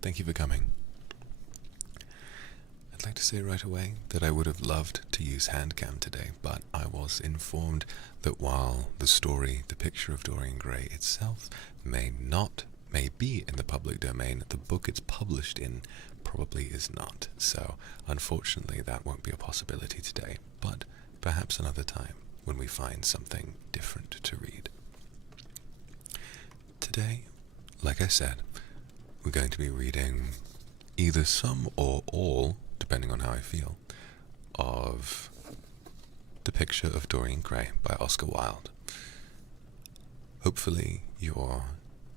Thank you for coming. I'd like to say right away that I would have loved to use handcam today, but I was informed that while the story, the picture of Dorian Gray itself, may be in the public domain, the book it's published in probably is not. So, unfortunately, that won't be a possibility today, but perhaps another time when we find something different to read. Today, like I said, we're going to be reading either some or all, depending on how I feel, of The Picture of Dorian Gray by Oscar Wilde. Hopefully you're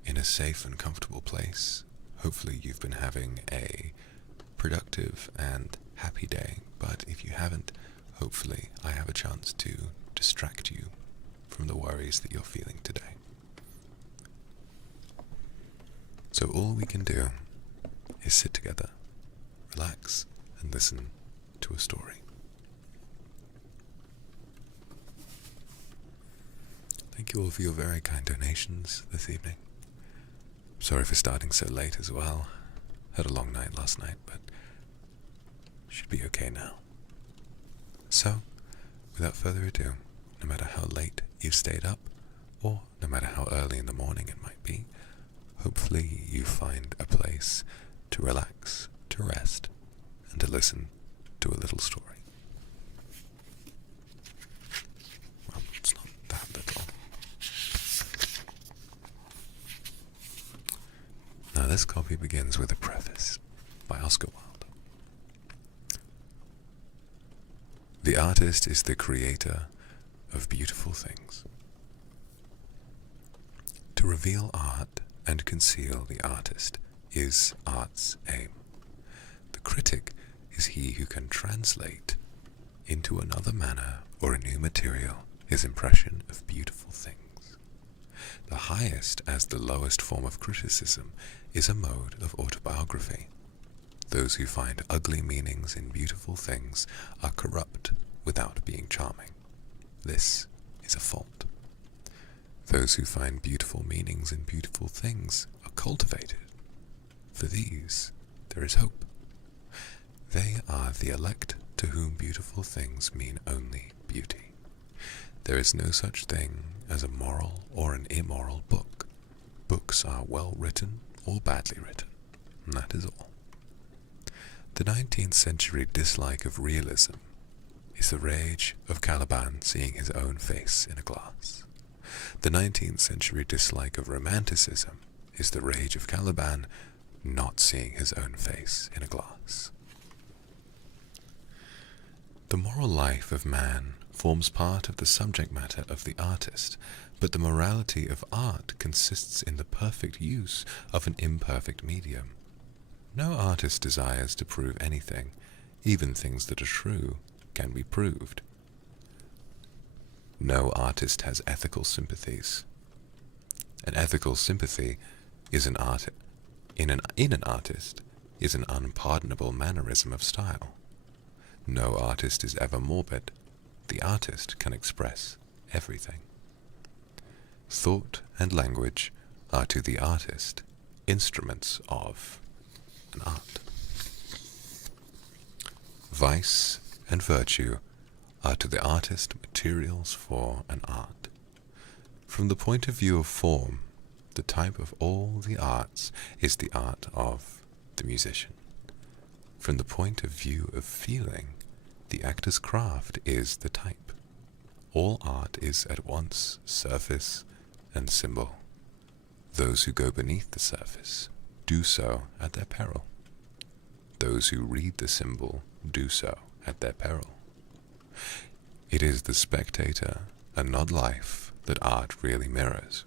in a safe and comfortable place. Hopefully you've been having a productive and happy day, but if you haven't, hopefully I have a chance to distract you from the worries that you're feeling today. So all we can do is sit together, relax, and listen to a story. Thank you all for your very kind donations this evening. Sorry for starting so late as well. Had a long night last night, but should be okay now. So, without further ado, no matter how late you've stayed up, or no matter how early in the morning it might be, hopefully you find a place to relax, to rest, and to listen to a little story. Well, it's not that little. Now this copy begins with a preface by Oscar Wilde. The artist is the creator of beautiful things. To reveal art and conceal the artist is art's aim. The critic is he who can translate into another manner or a new material his impression of beautiful things. The highest as the lowest form of criticism is a mode of autobiography. Those who find ugly meanings in beautiful things are corrupt without being charming. This is a fault. Those who find beautiful meanings in beautiful things are cultivated. For these there is hope. They are the elect to whom beautiful things mean only beauty. There is no such thing as a moral or an immoral book. Books are well written or badly written, and that is all. The 19th century dislike of realism is the rage of Caliban seeing his own face in a glass. The 19th century dislike of romanticism is the rage of Caliban not seeing his own face in a glass. The moral life of man forms part of the subject matter of the artist, but the morality of art consists in the perfect use of an imperfect medium. No artist desires to prove anything. Even things that are true can be proved. No artist has ethical sympathies. An ethical sympathy is an artist is an unpardonable mannerism of style. No artist is ever morbid. The artist can express everything. Thought and language are to the artist instruments of an art. Vice and virtue are to the artist materials for an art. From the point of view of form, the type of all the arts is the art of the musician. From the point of view of feeling, the actor's craft is the type. All art is at once surface and symbol. Those who go beneath the surface do so at their peril. Those who read the symbol do so at their peril. It is the spectator and not life that art really mirrors.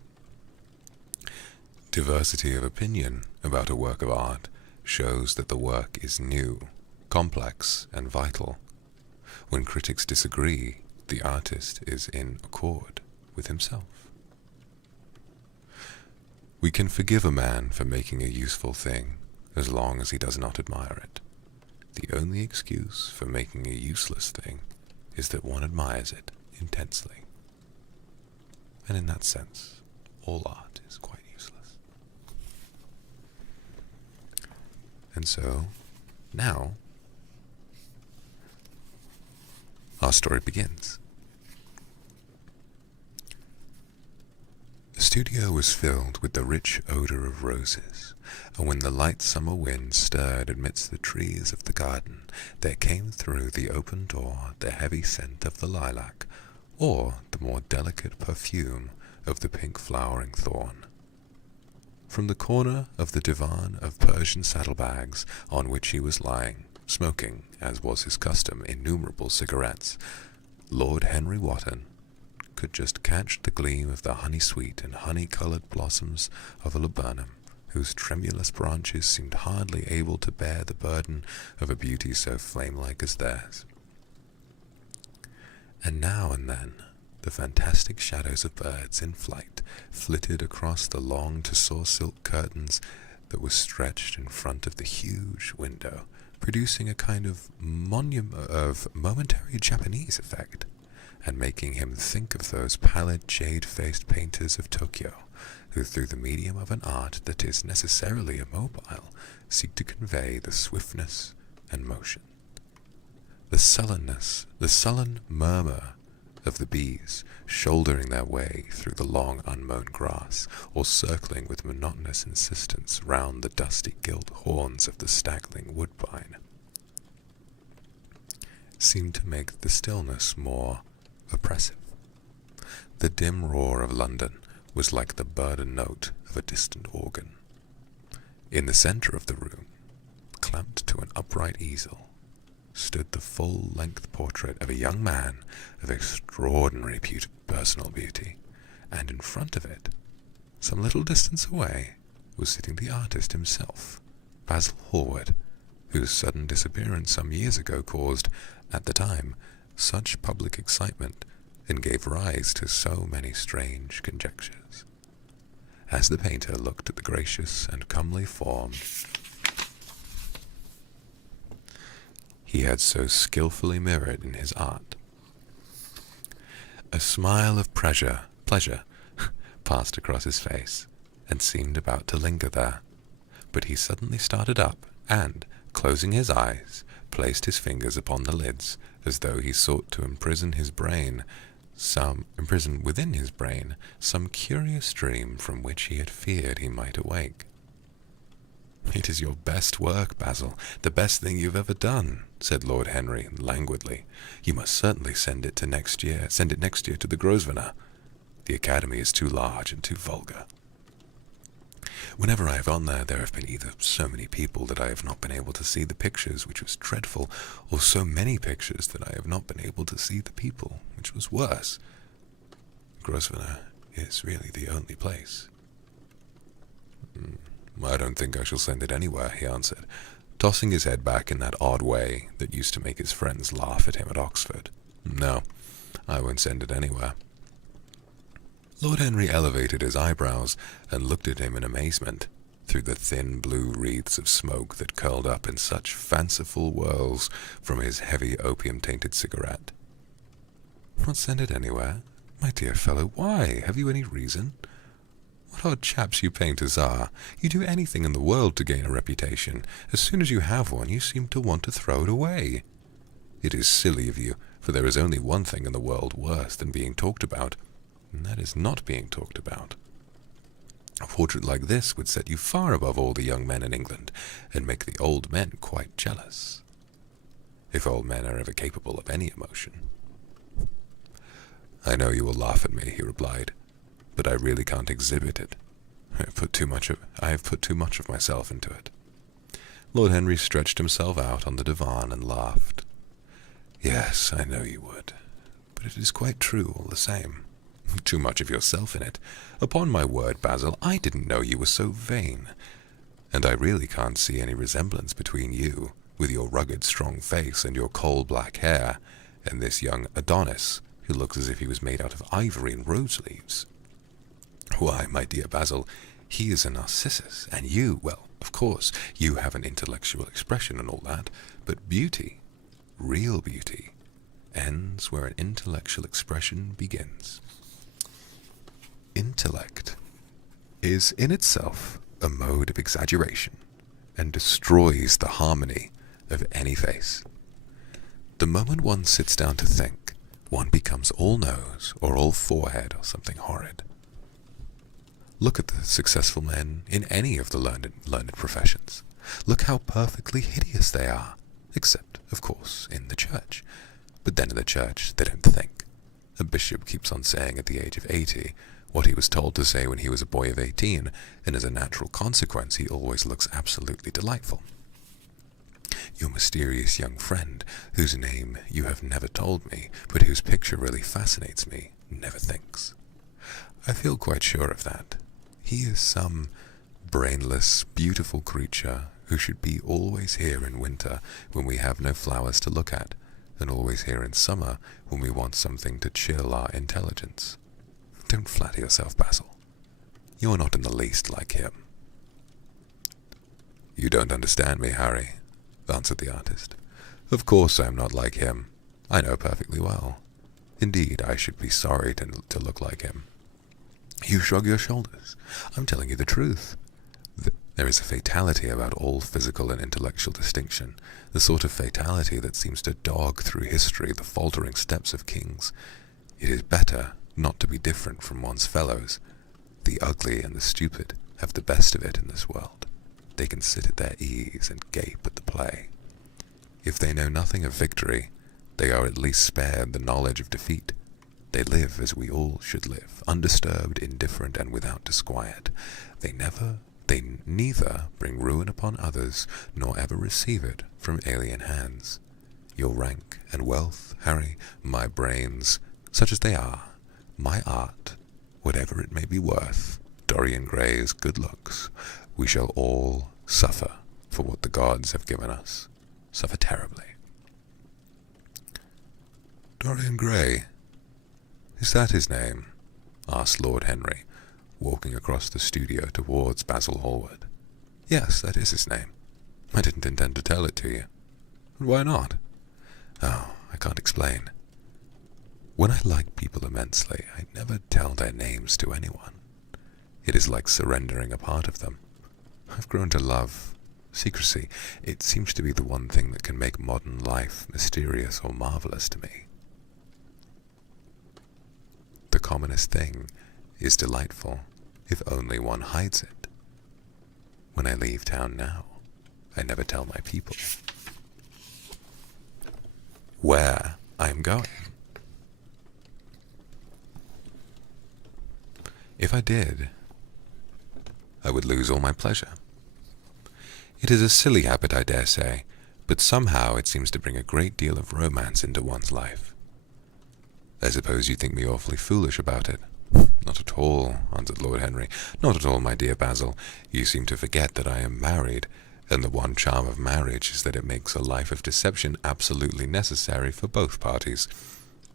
Diversity of opinion about a work of art shows that the work is new, complex, and vital. When critics disagree, the artist is in accord with himself. We can forgive a man for making a useful thing as long as he does not admire it. The only excuse for making a useless thing is that one admires it intensely. And in that sense, all art is quite useless. And so, now, our story begins. The studio was filled with the rich odor of roses, and when the light summer wind stirred amidst the trees of the garden, there came through the open door the heavy scent of the lilac, or the more delicate perfume of the pink flowering thorn. From the corner of the divan of Persian saddlebags on which he was lying, smoking, as was his custom, innumerable cigarettes, Lord Henry Wotton could just catch the gleam of the honey-sweet and honey-coloured blossoms of a laburnum, whose tremulous branches seemed hardly able to bear the burden of a beauty so flame-like as theirs. And now and then, the fantastic shadows of birds in flight flitted across the long tussore silk curtains that were stretched in front of the huge window, producing a kind of momentary Japanese effect, and making him think of those pallid jade-faced painters of Tokyo, who through the medium of an art that is necessarily immobile, seek to convey the swiftness and motion. The sullenness, the sullen murmur of the bees shouldering their way through the long unmown grass, or circling with monotonous insistence round the dusty gilt horns of the staggling woodbine, seemed to make the stillness more oppressive. The dim roar of London was like the burden note of a distant organ. In the centre of the room, clamped to an upright easel, stood the full-length portrait of a young man of extraordinary personal beauty, and in front of it, some little distance away, was sitting the artist himself, Basil Hallward, whose sudden disappearance some years ago caused, at the time, such public excitement and gave rise to so many strange conjectures. As the painter looked at the gracious and comely form he had so skilfully mirrored in his art, a smile of pleasure passed across his face, and seemed about to linger there, but he suddenly started up, and, closing his eyes, placed his fingers upon the lids, as though he sought to imprison within his brain some curious dream from which he had feared he might awake. "It is your best work, Basil, the best thing you've ever done," said Lord Henry languidly. "You must certainly send it next year to the Grosvenor. The Academy is too large and too vulgar. Whenever I have gone there have been either so many people that I have not been able to see the pictures, which was dreadful, or so many pictures that I have not been able to see the people, which was worse. Grosvenor is really the only place." "I don't think I shall send it anywhere," he answered, tossing his head back in that odd way that used to make his friends laugh at him at Oxford. "No, I won't send it anywhere." Lord Henry elevated his eyebrows and looked at him in amazement through the thin blue wreaths of smoke that curled up in such fanciful whirls from his heavy opium-tainted cigarette. "Not send it anywhere? My dear fellow, why? Have you any reason? What odd chaps you painters are! You do anything in the world to gain a reputation. As soon as you have one, you seem to want to throw it away. It is silly of you, for there is only one thing in the world worse than being talked about, and that is not being talked about. A portrait like this would set you far above all the young men in England, and make the old men quite jealous. If old men are ever capable of any emotion." "I know you will laugh at me," he replied, "but I really can't exhibit it. I have put too much of myself into it." Lord Henry stretched himself out on the divan and laughed. "Yes, I know you would, but it is quite true all the same. Too much of yourself in it. Upon my word, Basil, I didn't know you were so vain. And I really can't see any resemblance between you, with your rugged, strong face and your coal-black hair, and this young Adonis, who looks as if he was made out of ivory and rose-leaves. Why, my dear Basil, he is a Narcissus, and you, well, of course, you have an intellectual expression and all that, but beauty, real beauty, ends where an intellectual expression begins. Intellect is in itself a mode of exaggeration, and destroys the harmony of any face. The moment one sits down to think, one becomes all nose or all forehead or something horrid. Look at the successful men in any of the learned professions. Look how perfectly hideous they are, except, of course, in the church. But then in the church they don't think. A bishop keeps on saying at the age of 80 what he was told to say when he was a boy of 18, and as a natural consequence he always looks absolutely delightful. Your mysterious young friend, whose name you have never told me, but whose picture really fascinates me, never thinks. I feel quite sure of that. He is some brainless, beautiful creature who should be always here in winter when we have no flowers to look at, and always here in summer when we want something to chill our intelligence. Don't flatter yourself, Basil. You are not in the least like him. You don't understand me, Harry, answered the artist. Of course I am not like him. I know perfectly well. Indeed, I should be sorry to look like him. You shrug your shoulders. I'm telling you the truth. There is a fatality about all physical and intellectual distinction, the sort of fatality that seems to dog through history the faltering steps of kings. It is better not to be different from one's fellows. The ugly and the stupid have the best of it in this world. They can sit at their ease and gape at the play. If they know nothing of victory, they are at least spared the knowledge of defeat. They live as we all should live, undisturbed, indifferent, and without disquiet. They neither bring ruin upon others, nor ever receive it from alien hands. Your rank and wealth, Harry, my brains, such as they are, my art, whatever it may be worth, Dorian Gray's good looks, we shall all suffer for what the gods have given us. Suffer terribly. Dorian Gray, is that his name? Asked Lord Henry, walking across the studio towards Basil Hallward. Yes, that is his name. I didn't intend to tell it to you. Why not? Oh, I can't explain. When I like people immensely, I never tell their names to anyone. It is like surrendering a part of them. I've grown to love secrecy. It seems to be the one thing that can make modern life mysterious or marvelous to me. The commonest thing is delightful, if only one hides it. When I leave town now, I never tell my people where I am going. If I did, I would lose all my pleasure. It is a silly habit, I dare say, but somehow it seems to bring a great deal of romance into one's life. I suppose you think me awfully foolish about it. Not at all, answered Lord Henry. Not at all, my dear Basil. You seem to forget that I am married, and the one charm of marriage is that it makes a life of deception absolutely necessary for both parties.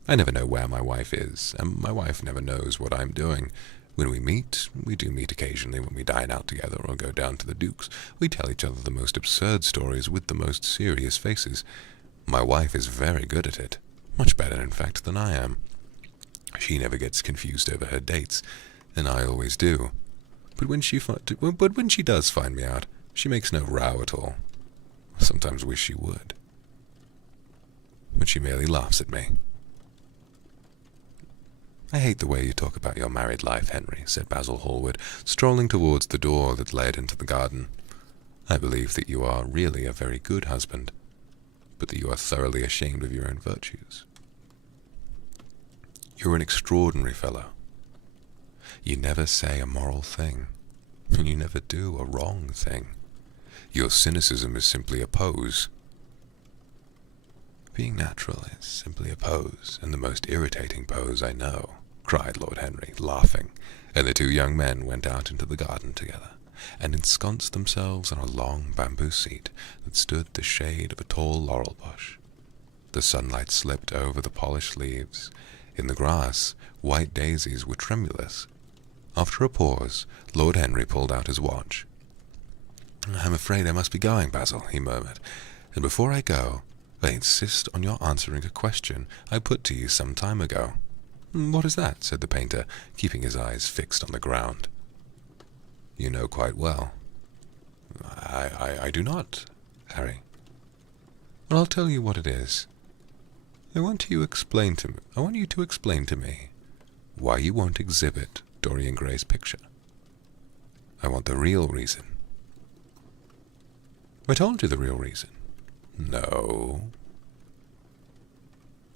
I never know where my wife is, and my wife never knows what I am doing. When we do meet occasionally when we dine out together or go down to the Duke's. We tell each other the most absurd stories with the most serious faces. My wife is very good at it, much better, in fact, than I am. She never gets confused over her dates, and I always do. But when she does find me out, she makes no row at all. I sometimes wish she would. But she merely laughs at me. I hate the way you talk about your married life, Henry, said Basil Hallward, strolling towards the door that led into the garden. I believe that you are really a very good husband, but that you are thoroughly ashamed of your own virtues. You're an extraordinary fellow. You never say a moral thing, and you never do a wrong thing. Your cynicism is simply a pose. Being natural is simply a pose, and the most irritating pose I know, cried Lord Henry, laughing, and the two young men went out into the garden together, and ensconced themselves on a long bamboo seat that stood the shade of a tall laurel bush. The sunlight slipped over the polished leaves. In the grass, white daisies were tremulous. After a pause, Lord Henry pulled out his watch. I'm afraid I must be going, Basil, he murmured, and before I go, I insist on your answering a question I put to you some time ago. What is that? Said the painter, keeping his eyes fixed on the ground. You know quite well. I do not, Harry. Well, I'll tell you what it is. I want you to explain to me why you won't exhibit Dorian Gray's picture. I want the real reason. I told you the real reason. No.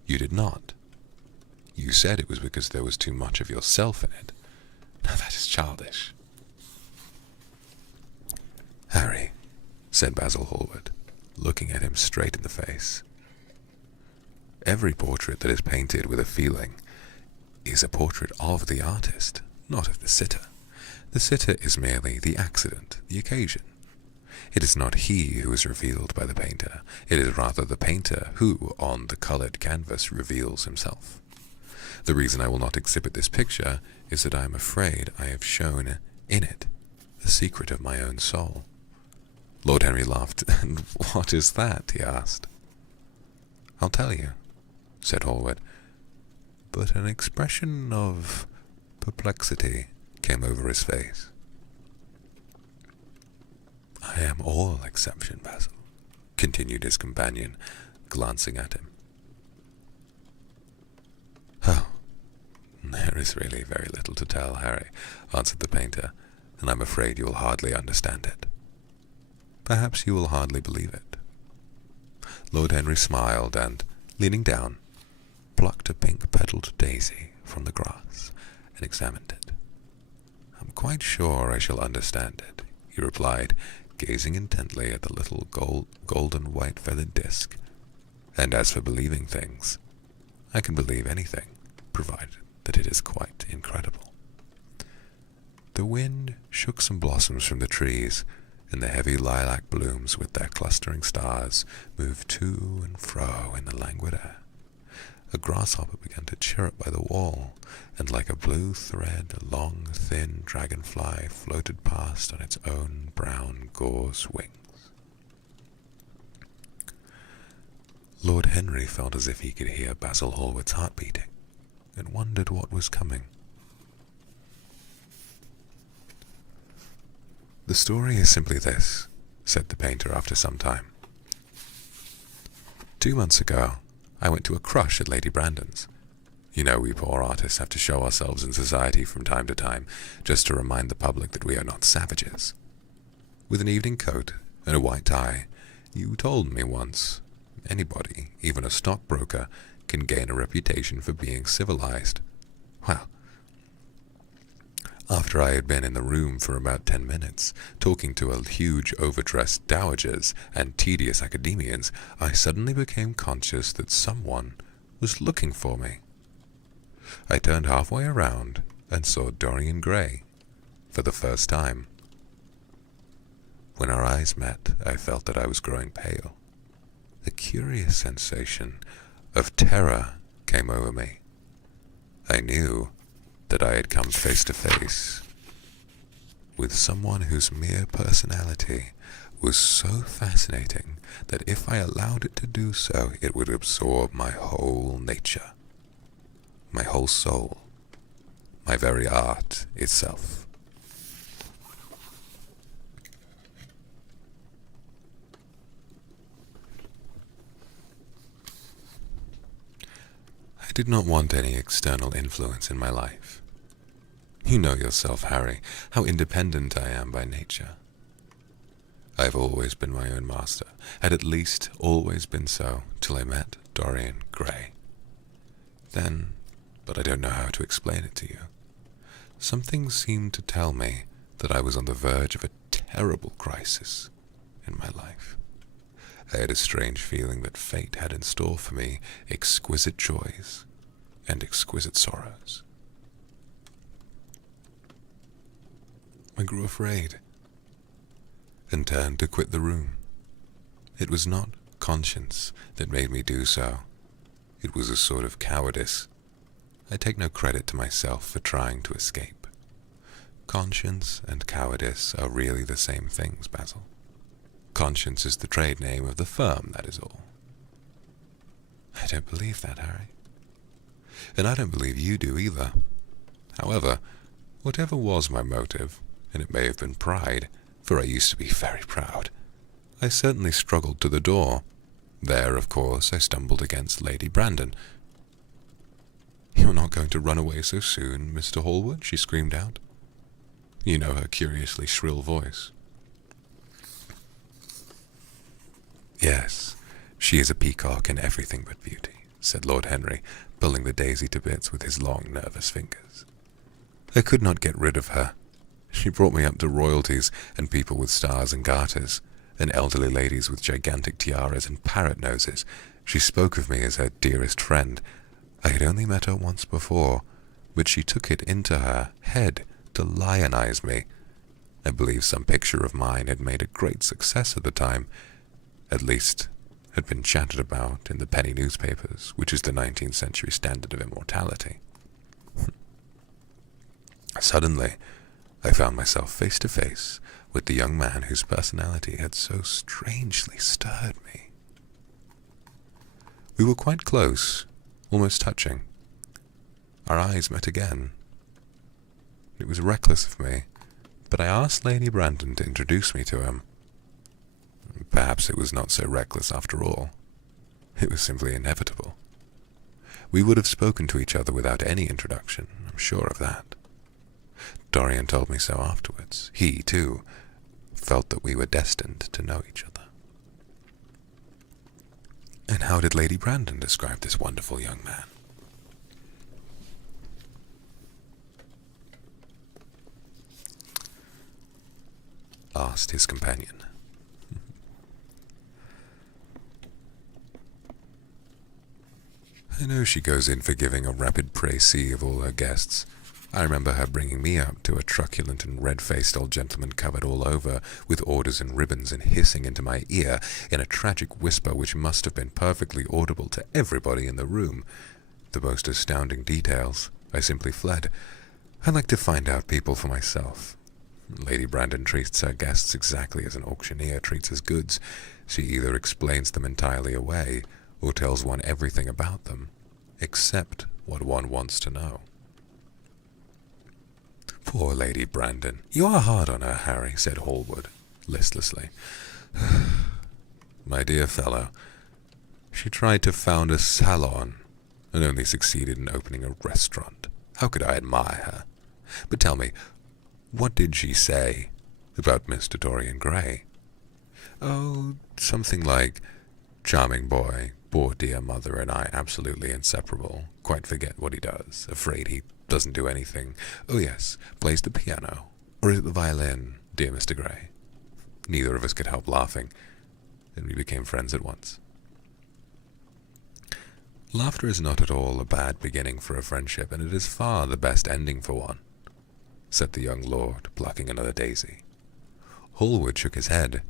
You did not. You said it was because there was too much of yourself in it. Now that is childish. Harry, said Basil Hallward, looking at him straight in the face. Every portrait that is painted with a feeling is a portrait of the artist, not of the sitter. The sitter is merely the accident, the occasion. It is not he who is revealed by the painter. It is rather the painter who, on the coloured canvas, reveals himself. The reason I will not exhibit this picture is that I am afraid I have shown in it the secret of my own soul. Lord Henry laughed. And what is that? He asked. I'll tell you, said Hallward. But an expression of perplexity came over his face. I am all exception, Basil, continued his companion, glancing at him. Oh, there is really very little to tell, Harry, answered the painter, and I'm afraid you will hardly understand it. Perhaps you will hardly believe it. Lord Henry smiled and, leaning down, plucked a pink-petalled daisy from the grass and examined it. I'm quite sure I shall understand it, he replied, gazing intently at the little golden white feathered disc. And as for believing things, I can believe anything, provided that it is quite incredible. The wind shook some blossoms from the trees, and the heavy lilac blooms with their clustering stars moved to and fro in the languid air. A grasshopper began to chirrup by the wall, and like a blue thread a long, thin dragonfly floated past on its own brown gauze wings. Lord Henry felt as if he could hear Basil Hallward's heart beating, and wondered what was coming. The story is simply this, said the painter after some time. 2 months ago, I went to a crush at Lady Brandon's. You know, we poor artists have to show ourselves in society from time to time, just to remind the public that we are not savages. With an evening coat and a white tie, you told me once, anybody, even a stockbroker, can gain a reputation for being civilized. Well, after I had been in the room for about 10 minutes, talking to a huge overdressed dowagers and tedious academians, I suddenly became conscious that someone was looking for me. I turned halfway around and saw Dorian Gray for the first time. When our eyes met, I felt that I was growing pale. A curious sensation of terror came over me. I knew that I had come face to face with someone whose mere personality was so fascinating that if I allowed it to do so, it would absorb my whole nature, my whole soul, my very art itself. I did not want any external influence in my life. You know yourself, Harry, how independent I am by nature. I have always been my own master, had at least always been so, till I met Dorian Gray. Then, but I don't know how to explain it to you, something seemed to tell me that I was on the verge of a terrible crisis in my life. I had a strange feeling that fate had in store for me exquisite joys and exquisite sorrows. I grew afraid and turned to quit the room. It was not conscience that made me do so. It was a sort of cowardice. I take no credit to myself for trying to escape. Conscience and cowardice are really the same things, Basil. Conscience is the trade name of the firm, that is all. I don't believe that, Harry. And I don't believe you do either. However, whatever was my motive, and it may have been pride, for I used to be very proud. I certainly struggled to the door. There, of course, I stumbled against Lady Brandon. "You're not going to run away so soon, Mr. Hallwood?" she screamed out. You know her curiously shrill voice. "Yes, she is a peacock in everything but beauty," said Lord Henry, pulling the daisy to bits with his long, nervous fingers. "I could not get rid of her. She brought me up to royalties and people with stars and garters, and elderly ladies with gigantic tiaras and parrot noses. She spoke of me as her dearest friend. I had only met her once before, but she took it into her head to lionize me. I believe some picture of mine had made a great success at the time, at least had been chatted about in the penny newspapers, which is the 19th century standard of immortality. Suddenly, I found myself face to face with the young man whose personality had so strangely stirred me. We were quite close, almost touching. Our eyes met again. It was reckless of me, but I asked Lady Brandon to introduce me to him. Perhaps it was not so reckless after all. It was simply inevitable. We would have spoken to each other without any introduction, I'm sure of that. Dorian told me so afterwards. He, too, felt that we were destined to know each other. And how did Lady Brandon describe this wonderful young man? Asked his companion. I know she goes in for giving a rapid précis of all her guests. I remember her bringing me up to a truculent and red-faced old gentleman covered all over with orders and ribbons and hissing into my ear in a tragic whisper which must have been perfectly audible to everybody in the room. The most astounding details. I simply fled. I like to find out people for myself. Lady Brandon treats her guests exactly as an auctioneer treats his goods. She either explains them entirely away or tells one everything about them, except what one wants to know. Poor Lady Brandon. You are hard on her, Harry, said Hallwood, listlessly. My dear fellow, she tried to found a salon and only succeeded in opening a restaurant. How could I admire her? But tell me, what did she say about Mr. Dorian Gray? Oh, something like, charming boy, poor dear mother and I absolutely inseparable, quite forget what he does, afraid he doesn't do anything. Oh yes, plays the piano, or is it the violin, dear Mr. Gray? Neither of us could help laughing, and we became friends at once. Laughter is not at all a bad beginning for a friendship, and it is far the best ending for one, said the young lord, plucking another daisy. Hallwood shook his head.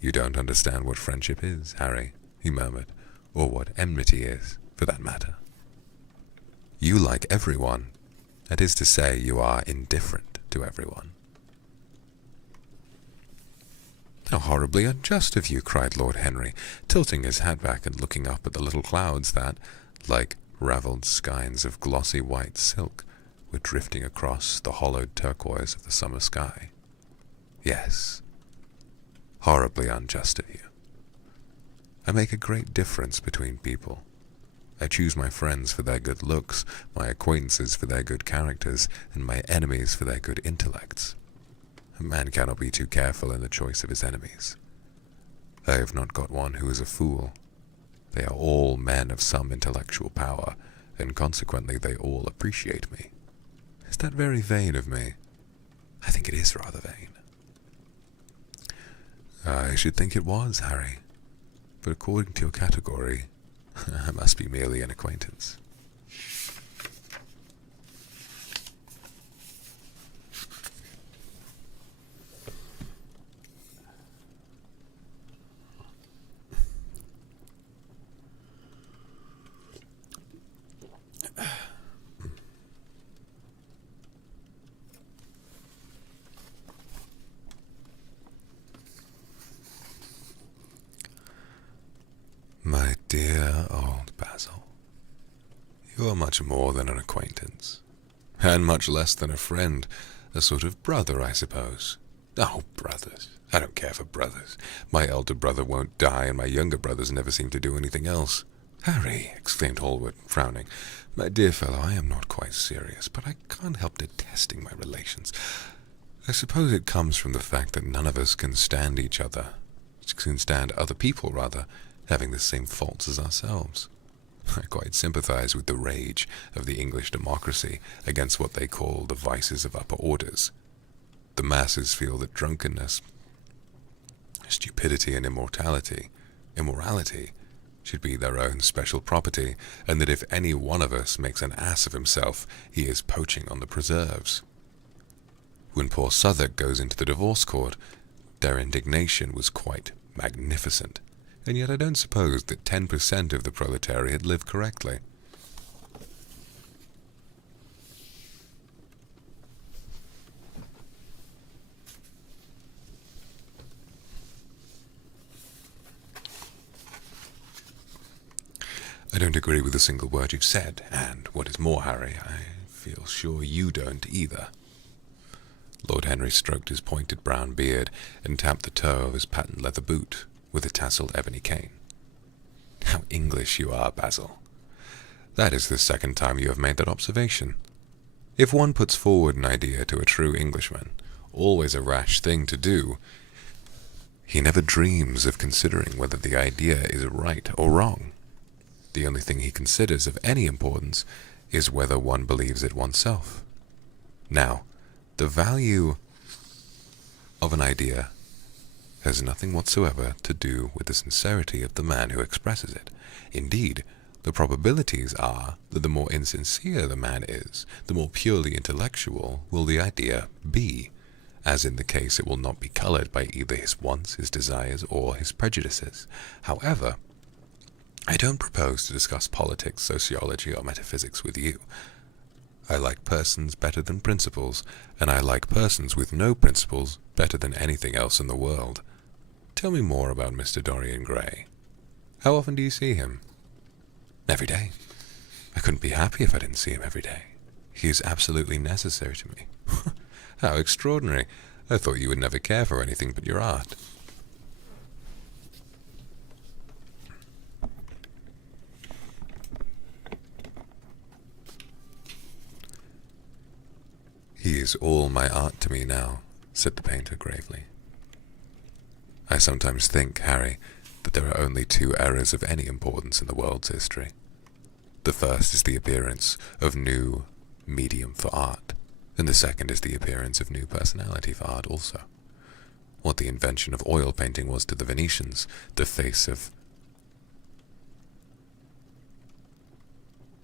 You don't understand what friendship is, Harry, he murmured, or what enmity is, for that matter. You like everyone, that is to say, you are indifferent to everyone. How horribly unjust of you, cried Lord Henry, tilting his hat back and looking up at the little clouds that, like ravelled skeins of glossy white silk, were drifting across the hollowed turquoise of the summer sky. Yes, horribly unjust of you. I make a great difference between people. I choose my friends for their good looks, my acquaintances for their good characters, and my enemies for their good intellects. A man cannot be too careful in the choice of his enemies. I have not got one who is a fool. They are all men of some intellectual power, and consequently they all appreciate me. Is that very vain of me? I think it is rather vain. I should think it was, Harry. But according to your category, I must be merely an acquaintance. My dear old Basil, you are much more than an acquaintance, and much less than a friend, a sort of brother, I suppose. Oh, brothers. I don't care for brothers. My elder brother won't die, and my younger brothers never seem to do anything else. Harry, exclaimed Hallward, frowning. My dear fellow, I am not quite serious, but I can't help detesting my relations. I suppose it comes from the fact that none of us can stand each other. Can stand other people, rather, having the same faults as ourselves. I quite sympathize with the rage of the English democracy against what they call the vices of upper orders. The masses feel that drunkenness, stupidity, and immorality should be their own special property, and that if any one of us makes an ass of himself, he is poaching on the preserves. When poor Southwark goes into the divorce court, their indignation was quite magnificent, and yet I don't suppose that 10% of the proletariat live correctly. I don't agree with a single word you've said, and what is more, Harry, I feel sure you don't either. Lord Henry stroked his pointed brown beard and tapped the toe of his patent leather boot with a tasseled ebony cane. How English you are, Basil. That is the second time you have made that observation. If one puts forward an idea to a true Englishman, always a rash thing to do, he never dreams of considering whether the idea is right or wrong. The only thing he considers of any importance is whether one believes it oneself. Now, the value of an idea has nothing whatsoever to do with the sincerity of the man who expresses it. Indeed, the probabilities are that the more insincere the man is, the more purely intellectual will the idea be, as in the case it will not be colored by either his wants, his desires, or his prejudices. However, I don't propose to discuss politics, sociology, or metaphysics with you. I like persons better than principles, and I like persons with no principles better than anything else in the world. Tell me more about Mr. Dorian Gray. How often do you see him? Every day. I couldn't be happy if I didn't see him every day. He is absolutely necessary to me. How extraordinary. I thought you would never care for anything but your art. He is all my art to me now, said the painter gravely. I sometimes think, Harry, that there are only two eras of any importance in the world's history. The first is the appearance of new medium for art, and the second is the appearance of new personality for art also. What the invention of oil painting was to the Venetians, the face of...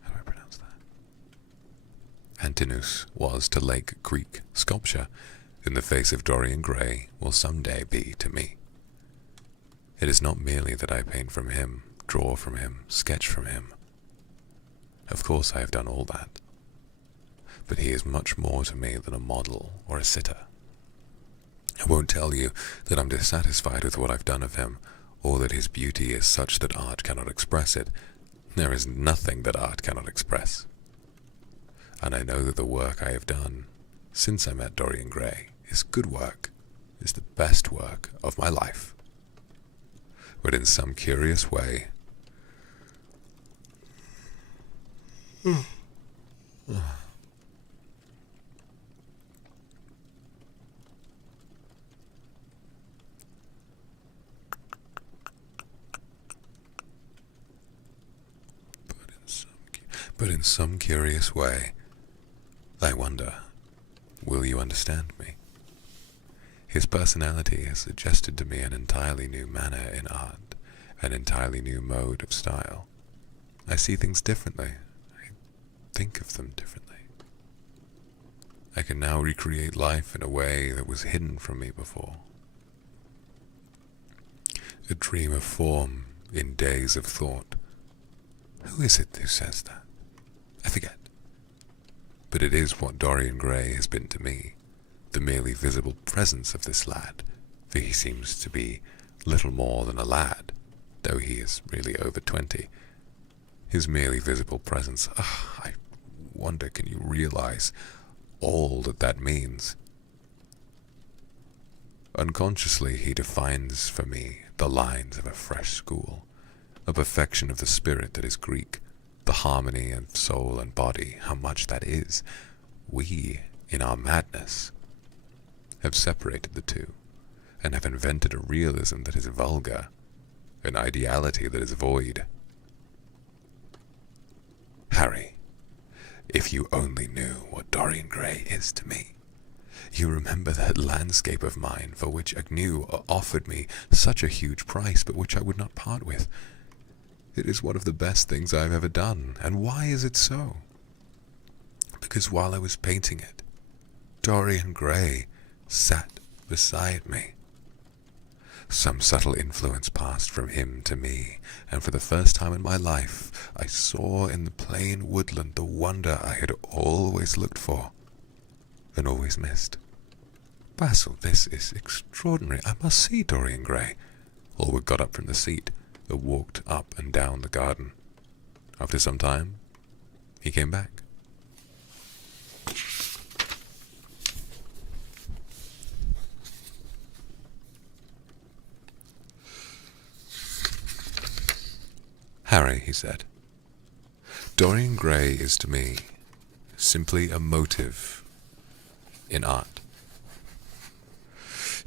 how do I pronounce that? Antinous was to lake Greek sculpture, in the face of Dorian Gray will someday be to me. It is not merely that I paint from him, draw from him, sketch from him. Of course I have done all that. But he is much more to me than a model or a sitter. I won't tell you that I'm dissatisfied with what I've done of him, or that his beauty is such that art cannot express it. There is nothing that art cannot express. And I know that the work I have done, since I met Dorian Gray, is good work, is the best work of my life. But in some curious way, but in some curious way, I wonder, will you understand me? His personality has suggested to me an entirely new manner in art, an entirely new mode of style. I see things differently. I think of them differently. I can now recreate life in a way that was hidden from me before. A dream of form in days of thought. Who is it who says that? I forget. But it is what Dorian Gray has been to me, the merely visible presence of this lad, for he seems to be little more than a lad, though he is really over 20. His merely visible presence, I wonder, can you realize all that that means? Unconsciously he defines for me the lines of a fresh school, a perfection of the spirit that is Greek, the harmony of soul and body, how much that is. We, in our madness, have separated the two, and have invented a realism that is vulgar, an ideality that is void. Harry, if you only knew what Dorian Gray is to me. You remember that landscape of mine for which Akuma offered me such a huge price, but which I would not part with. It is one of the best things I have ever done. And why is it so? Because while I was painting it, Dorian Gray sat beside me. Some subtle influence passed from him to me, and for the first time in my life I saw in the plain woodland the wonder I had always looked for and always missed. Basil, this is extraordinary. I must see Dorian Gray. Allward got up from the seat and walked up and down the garden. After some time, he came back. Harry, he said, Dorian Gray is to me simply a motive in art.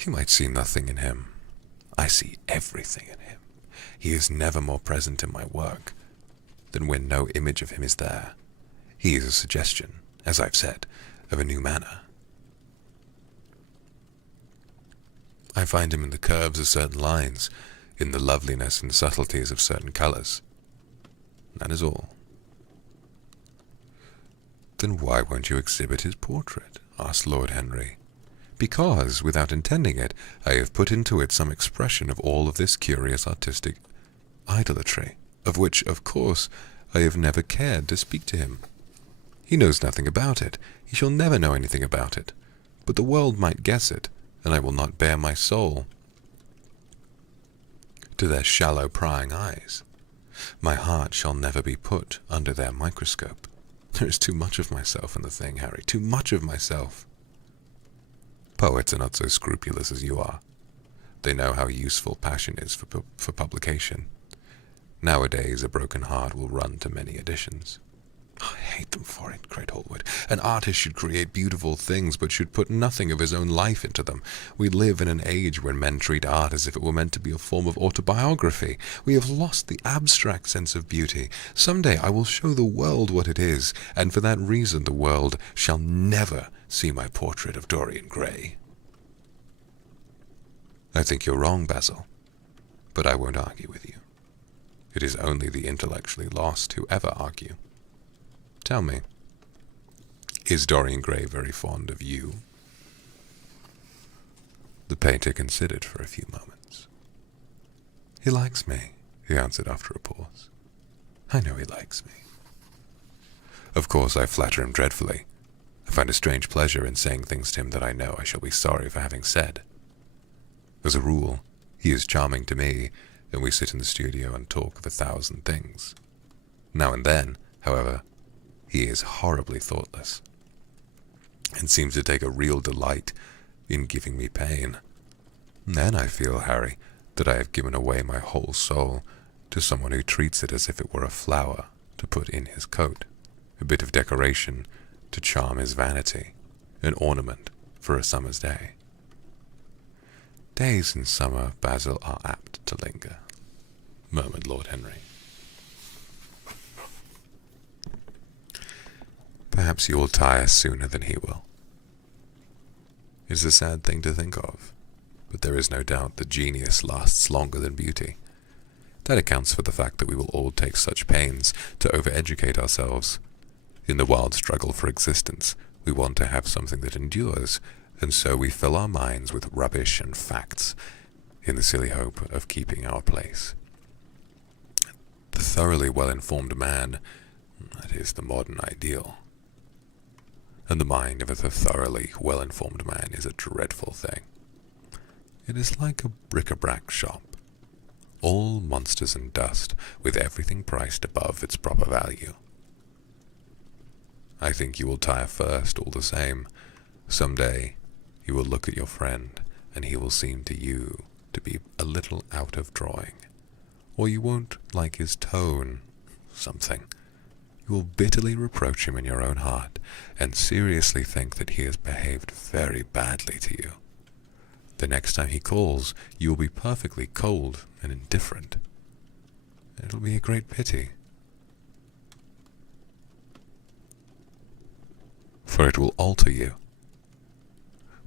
You might see nothing in him. I see everything in him. He is never more present in my work than when no image of him is there. He is a suggestion, as I've said, of a new manner. I find him in the curves of certain lines, in the loveliness and subtleties of certain colours. That is all. Then why won't you exhibit his portrait? Asked Lord Henry. Because, without intending it, I have put into it some expression of all of this curious artistic idolatry, of which, of course, I have never cared to speak to him. He knows nothing about it. He shall never know anything about it. But the world might guess it, and I will not bare my soul to their shallow prying eyes. My heart shall never be put under their microscope. There is too much of myself in the thing, Harry, too much of myself. Poets are not so scrupulous as you are. They know how useful passion is for publication. Nowadays, a broken heart will run to many editions. I hate them for it, cried Hallward. An artist should create beautiful things, but should put nothing of his own life into them. We live in an age when men treat art as if it were meant to be a form of autobiography. We have lost the abstract sense of beauty. Some day I will show the world what it is, and for that reason the world shall never see my portrait of Dorian Gray. I think you're wrong, Basil, but I won't argue with you. It is only the intellectually lost who ever argue. Tell me, is Dorian Gray very fond of you? The painter considered for a few moments. He likes me, he answered after a pause. I know he likes me. Of course I flatter him dreadfully. I find a strange pleasure in saying things to him that I know I shall be sorry for having said. As a rule, he is charming to me, and we sit in the studio and talk of 1,000 things. Now and then, however, he is horribly thoughtless, and seems to take a real delight in giving me pain. Then I feel, Harry, that I have given away my whole soul to someone who treats it as if it were a flower to put in his coat, a bit of decoration to charm his vanity, an ornament for a summer's day. Days in summer, Basil, are apt to linger, murmured Lord Henry. Perhaps you will tire sooner than he will. It is a sad thing to think of, but there is no doubt that genius lasts longer than beauty. That accounts for the fact that we will all take such pains to overeducate ourselves. In the wild struggle for existence, we want to have something that endures, and so we fill our minds with rubbish and facts in the silly hope of keeping our place. The thoroughly well-informed man, that is the modern ideal. And the mind of a thoroughly well-informed man is a dreadful thing. It is like a bric-a-brac shop, all monsters and dust, with everything priced above its proper value. I think you will tire first, all the same. Some day you will look at your friend and he will seem to you to be a little out of drawing, or you won't like his tone, something. You will bitterly reproach him in your own heart, and seriously think that he has behaved very badly to you. The next time he calls, you will be perfectly cold and indifferent. It'll be a great pity, for it will alter you.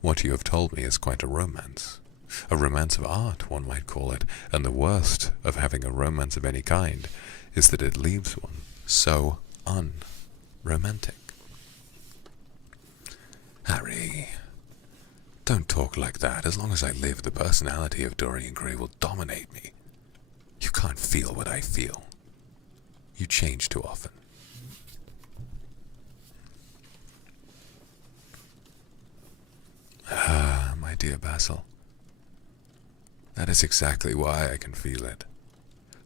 What you have told me is quite a romance of art, one might call it, and the worst of having a romance of any kind is that it leaves one so unromantic. Harry, don't talk like that. As long as I live, the personality of Dorian Gray will dominate me. You can't feel what I feel. You change too often. Ah, my dear Basil, that is exactly why I can feel it.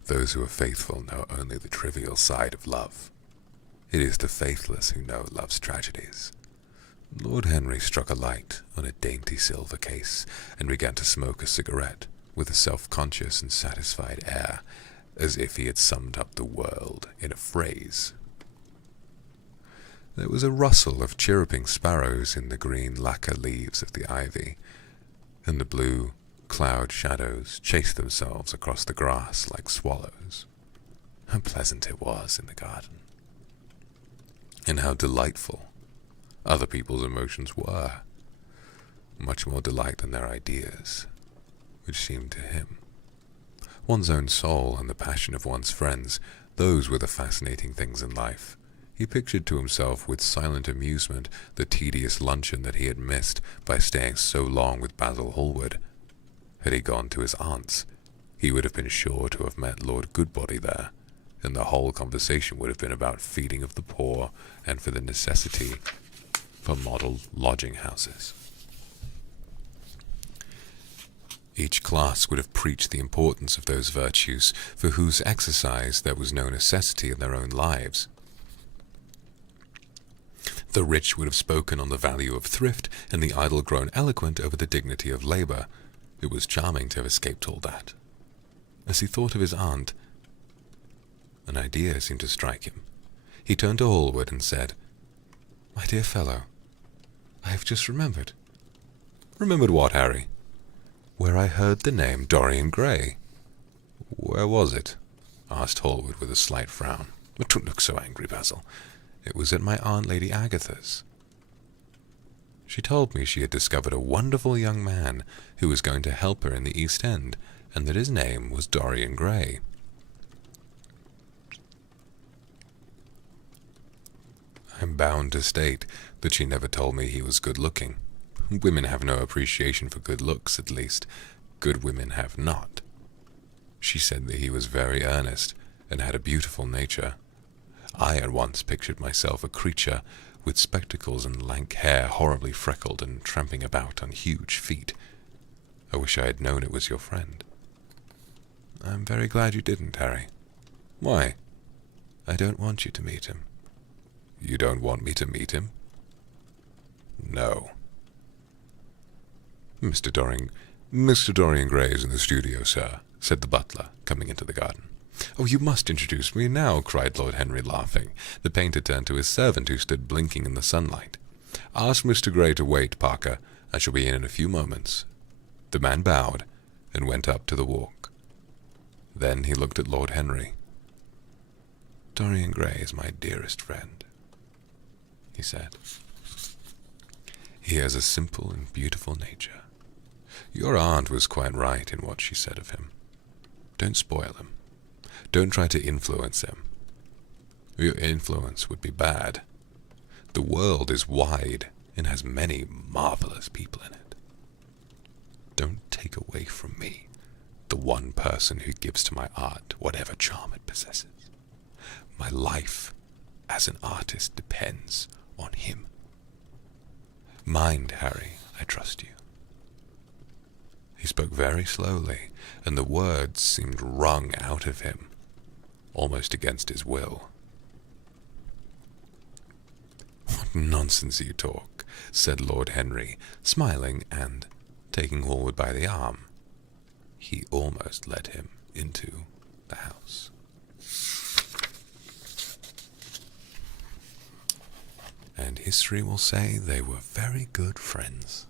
Those who are faithful know only the trivial side of love. It is the faithless who know love's tragedies. Lord Henry struck a light on a dainty silver case and began to smoke a cigarette with a self-conscious and satisfied air, as if he had summed up the world in a phrase. There was a rustle of chirruping sparrows in the green lacquer leaves of the ivy, and the blue cloud shadows chased themselves across the grass like swallows. How pleasant it was in the garden, and how delightful other people's emotions were, much more delight than their ideas, which seemed to him. One's own soul and the passion of one's friends, those were the fascinating things in life. He pictured to himself with silent amusement the tedious luncheon that he had missed by staying so long with Basil Hallward. Had he gone to his aunt's, he would have been sure to have met Lord Goodbody there, and the whole conversation would have been about feeding of the poor and for the necessity for model lodging houses. Each class would have preached the importance of those virtues for whose exercise there was no necessity in their own lives. The rich would have spoken on the value of thrift, and the idle grown eloquent over the dignity of labor. It was charming to have escaped all that. As he thought of his aunt, an idea seemed to strike him. He turned to Hallward and said, "My dear fellow, I have just remembered." "Remembered what, Harry?" "Where I heard the name Dorian Gray." "Where was it?" asked Hallward with a slight frown. "Don't look so angry, Basil. It was at my Aunt Lady Agatha's. She told me she had discovered a wonderful young man who was going to help her in the East End, and that his name was Dorian Gray." "I'm bound to state that she never told me he was good-looking. Women have no appreciation for good looks, at least. Good women have not. She said that he was very earnest and had a beautiful nature. I at once pictured myself a creature with spectacles and lank hair, horribly freckled and tramping about on huge feet. I wish I had known it was your friend." "I'm very glad you didn't, Harry." "Why?" "I don't want you to meet him." "You don't want me to meet him?" "No." Mr. Dorian Gray is in the studio, sir," said the butler, coming into the garden. "Oh, you must introduce me now," cried Lord Henry, laughing. The painter turned to his servant, who stood blinking in the sunlight. "Ask Mr. Gray to wait, Parker. I shall be in a few moments." The man bowed and went up to the walk. Then he looked at Lord Henry. "Dorian Gray is my dearest friend," he said. "He has a simple and beautiful nature. Your aunt was quite right in what she said of him. Don't spoil him. Don't try to influence him. Your influence would be bad. The world is wide and has many marvelous people in it. Don't take away from me the one person who gives to my art whatever charm it possesses. My life as an artist depends on him. Mind, Harry, I trust you." He spoke very slowly, and the words seemed wrung out of him, almost against his will. "What nonsense you talk," said Lord Henry, smiling and taking Hallward by the arm. He almost led him into the house. And history will say they were very good friends.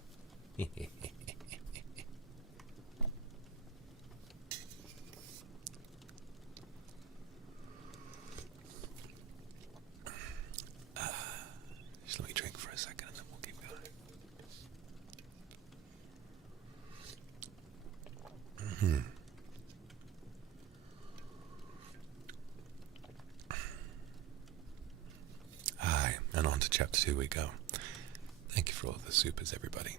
Just let me drink for a second and then we'll keep going. Aye, and on to chapter 2 we go. Thank you for all the supers, everybody.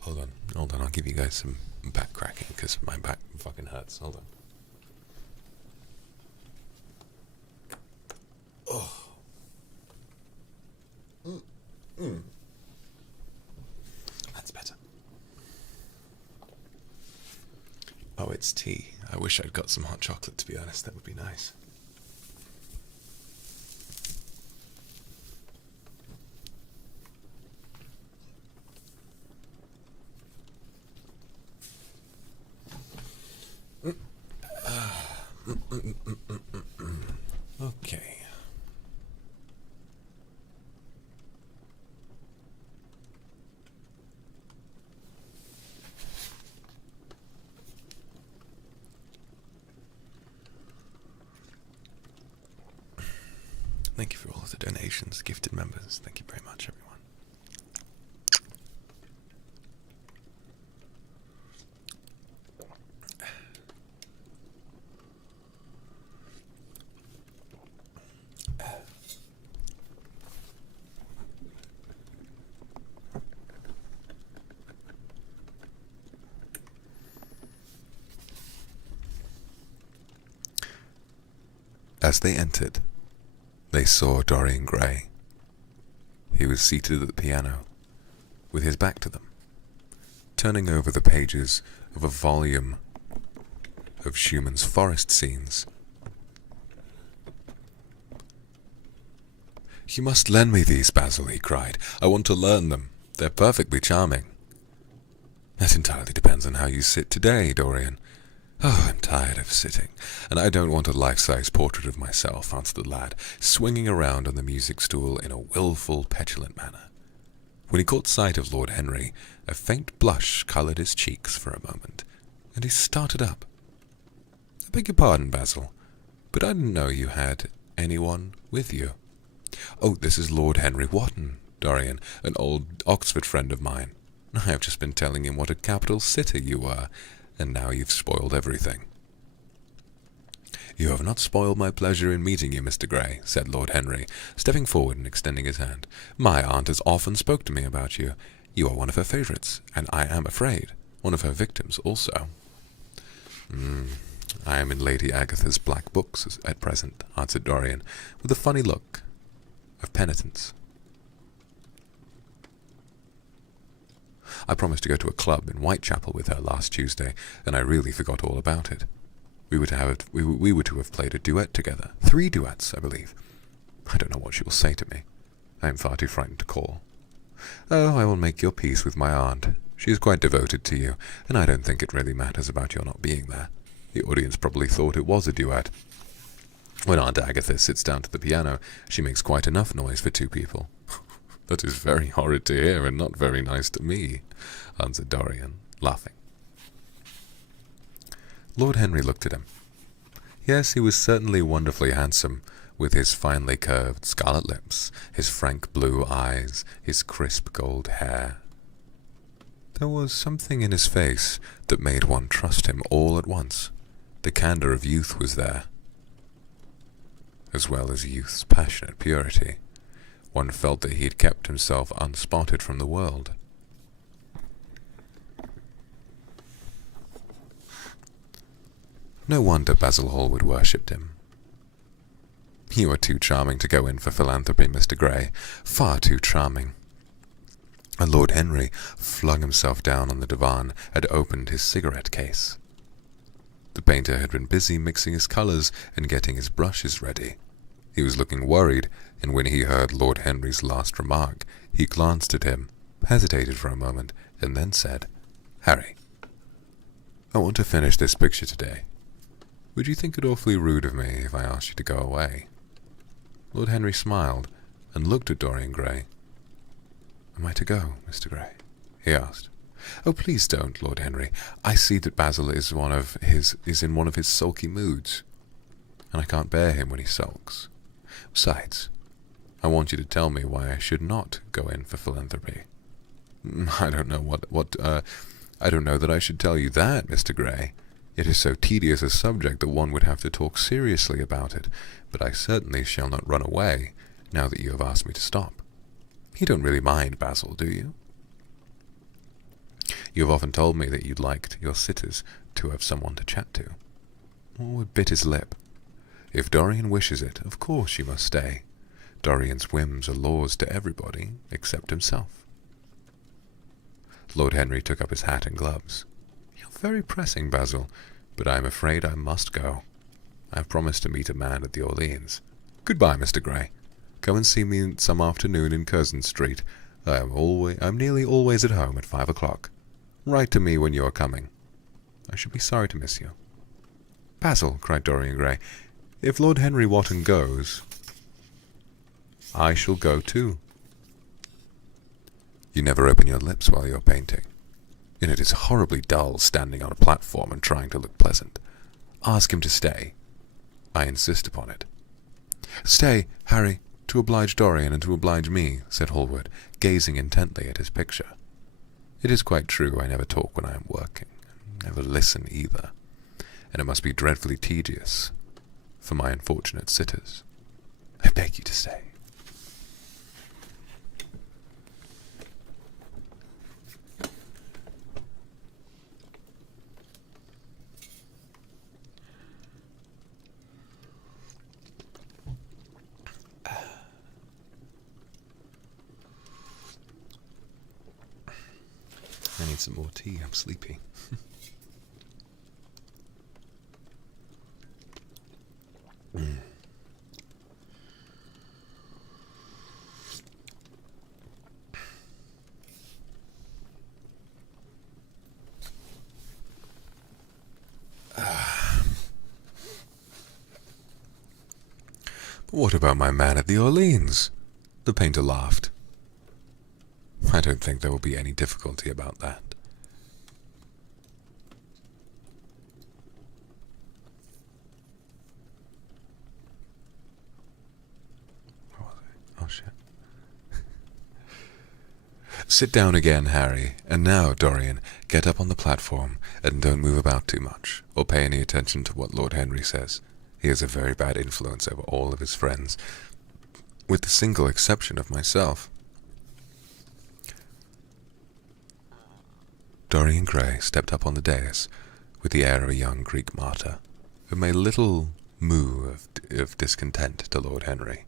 Hold on, I'll give you guys some back cracking, because my back fucking hurts. Hold on. Oh. That's better. Oh, it's tea. I wish I'd got some hot chocolate, to be honest. That would be nice. Okay. Thank you for all of the donations, gifted members. Thank you very much, everyone. As they entered, they saw Dorian Gray. He was seated at the piano, with his back to them, turning over the pages of a volume of Schumann's forest scenes. "You must lend me these, Basil," he cried. "I want to learn them. They're perfectly charming." "That entirely depends on how you sit today, Dorian." "Oh, I'm tired of sitting, and I don't want a life-size portrait of myself," answered the lad, swinging around on the music stool in a wilful, petulant manner. When he caught sight of Lord Henry, a faint blush coloured his cheeks for a moment, and he started up. "I beg your pardon, Basil, but I didn't know you had anyone with you." "Oh, this is Lord Henry Wotton, Dorian, an old Oxford friend of mine. I have just been telling him what a capital sitter you were, and now you've spoiled everything." "You have not spoiled my pleasure in meeting you, Mr. Gray," said Lord Henry, stepping forward and extending his hand. "My aunt has often spoke to me about you. You are one of her favourites, and I am afraid, one of her victims also." "I am in Lady Agatha's black books at present," answered Dorian, with a funny look of penitence. "I promised to go to a club in Whitechapel with her last Tuesday, and I really forgot all about it. We were to have played a duet together. 3 duets, I believe. I don't know what she will say to me. I am far too frightened to call." "Oh, I will make your peace with my aunt. She is quite devoted to you, and I don't think it really matters about your not being there. The audience probably thought it was a duet. When Aunt Agatha sits down to the piano, she makes quite enough noise for 2 people." "That is very horrid to hear, and not very nice to me," answered Dorian, laughing. Lord Henry looked at him. Yes, he was certainly wonderfully handsome, with his finely curved scarlet lips, his frank blue eyes, his crisp gold hair. There was something in his face that made one trust him all at once. The candour of youth was there, as well as youth's passionate purity. One felt that he had kept himself unspotted from the world. No wonder Basil Hallward worshipped him. "You are too charming to go in for philanthropy, Mr. Gray. Far too charming." And Lord Henry flung himself down on the divan and opened his cigarette case. The painter had been busy mixing his colours and getting his brushes ready. He was looking worried, and when he heard Lord Henry's last remark, he glanced at him hesitated for a moment, and then said, "Harry, I want to finish this picture today. Would you think it awfully rude of me if I asked you to go away?" Lord Henry smiled and looked at Dorian Gray. "Am I to go, Mr. Gray?" he asked. "Oh, please don't, Lord Henry. I see that Basil is in one of his sulky moods, and I can't bear him when he sulks. Besides, I want you to tell me why I should not go in for philanthropy." "I don't know I don't know that I should tell you that, Mr. Gray. It is so tedious a subject that one would have to talk seriously about it, but I certainly shall not run away, now that you have asked me to stop. You don't really mind, Basil, do you? You have often told me that you'd liked your sitters to have someone to chat to." Oh, it bit his lip. If Dorian wishes it, of course she must stay. Dorian's whims are laws to everybody except himself. Lord Henry took up his hat and gloves. "You're very pressing, Basil, but I'm afraid I must go. I've promised to meet a man at the Orleans. Goodbye, Mr. Gray. Come and see me some afternoon in Curzon Street. I'm nearly always at home at 5 o'clock. Write to me when you are coming. I should be sorry to miss you." "Basil," cried Dorian Gray, "if Lord Henry Wotton goes, I shall go too." "You never open your lips while you're painting, and it is horribly dull standing on a platform and trying to look pleasant. Ask him to stay. I insist upon it." "Stay, Harry, to oblige Dorian and to oblige me," said Hallward, gazing intently at his picture. "It is quite true I never talk when I am working, never listen either, and it must be dreadfully tedious for my unfortunate sitters. I beg you to stay." I need some more tea, I'm sleepy. But what about my man at the Orleans? The painter laughed. "I don't think there will be any difficulty about that." Where was I? Oh, shit. "Sit down again, Harry, and now, Dorian, get up on the platform, and don't move about too much, or pay any attention to what Lord Henry says. He has a very bad influence over all of his friends, with the single exception of myself." Dorian Gray stepped up on the dais with the air of a young Greek martyr, who made little moo of discontent to Lord Henry,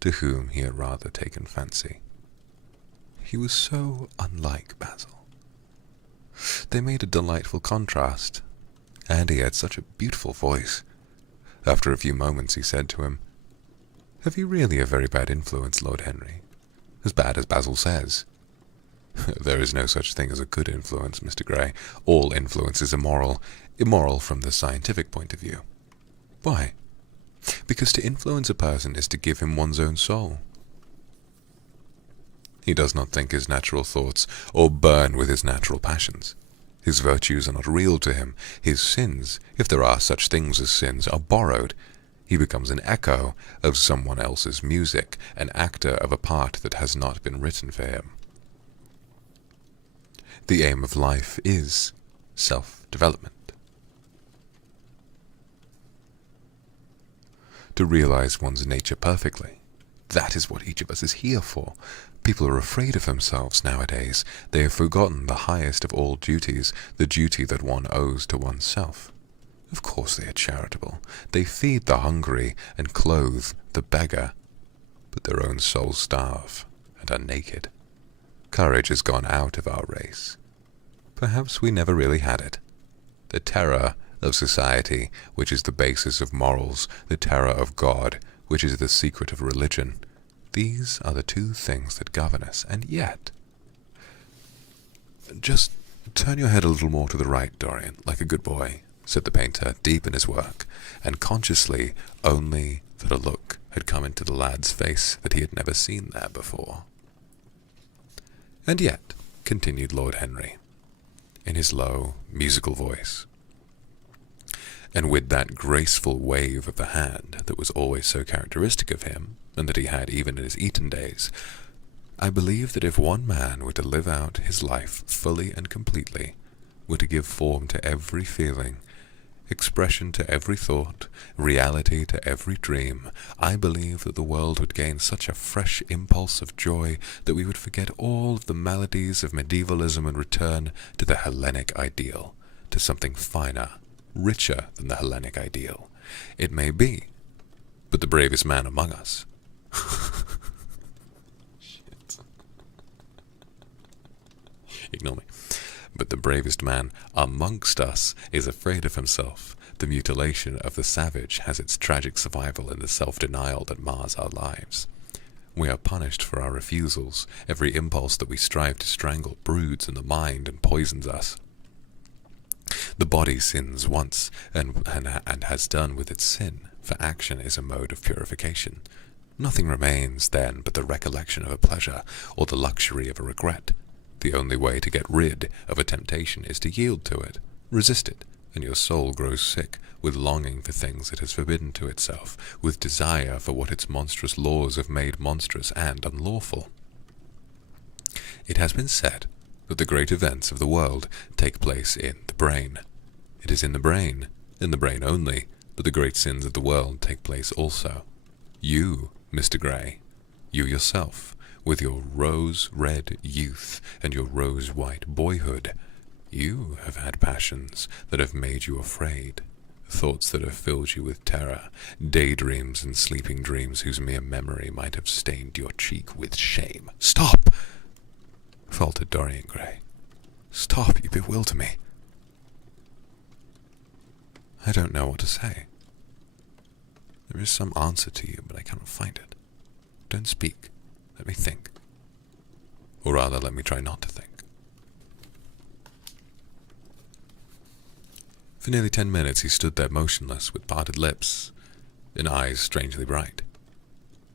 to whom he had rather taken fancy. He was so unlike Basil. They made a delightful contrast, and he had such a beautiful voice. After a few moments he said to him, "Have you really a very bad influence, Lord Henry? As bad as Basil says?" "There is no such thing as a good influence, Mr. Gray. All influence is immoral from the scientific point of view." "Why?" "Because to influence a person is to give him one's own soul. He does not think his natural thoughts, or burn with his natural passions. His virtues are not real to him. His sins, if there are such things as sins, are borrowed. He becomes an echo of someone else's music, an actor of a part that has not been written for him. The aim of life is self-development. To realize one's nature perfectly. That is what each of us is here for. People are afraid of themselves nowadays. They have forgotten the highest of all duties, the duty that one owes to oneself. Of course they are charitable. They feed the hungry and clothe the beggar, but their own souls starve and are naked. Courage has gone out of our race. Perhaps we never really had it. The terror of society, which is the basis of morals, the terror of God, which is the secret of religion, these are the two things that govern us, and yet Just turn your head a little more to the right, Dorian, like a good boy, said the painter, deep in his work, and consciously only that a look had come into the lad's face that he had never seen there before. And yet, continued Lord Henry, in his low, musical voice, and with that graceful wave of the hand that was always so characteristic of him, and that he had even in his Eton days, I believe that if one man were to live out his life fully and completely, were to give form to every feeling, expression to every thought, reality to every dream, I believe that the world would gain such a fresh impulse of joy that we would forget all of the maladies of medievalism and return to the Hellenic ideal, to something finer, richer than the Hellenic ideal. It may be, but the bravest man among us shit. Ignore me. But the bravest man amongst us is afraid of himself. The mutilation of the savage has its tragic survival in the self-denial that mars our lives. We are punished for our refusals. Every impulse that we strive to strangle broods in the mind and poisons us. The body sins once, and has done with its sin, for action is a mode of purification. Nothing remains, then, but the recollection of a pleasure, or the luxury of a regret. The only way to get rid of a temptation is to yield to it, resist it, and your soul grows sick with longing for things it has forbidden to itself, with desire for what its monstrous laws have made monstrous and unlawful. It has been said that the great events of the world take place in the brain. It is in the brain only, that the great sins of the world take place also. You, Mr. Grey, you yourself, with your rose-red youth and your rose-white boyhood, you have had passions that have made you afraid, thoughts that have filled you with terror, daydreams and sleeping dreams whose mere memory might have stained your cheek with shame. "Stop!" faltered Dorian Gray. "Stop, you bewilder me." I don't know what to say. There is some answer to you, but I cannot find it. Don't speak. Let me think. Or rather, let me try not to think. For nearly 10 minutes he stood there motionless, with parted lips and eyes strangely bright.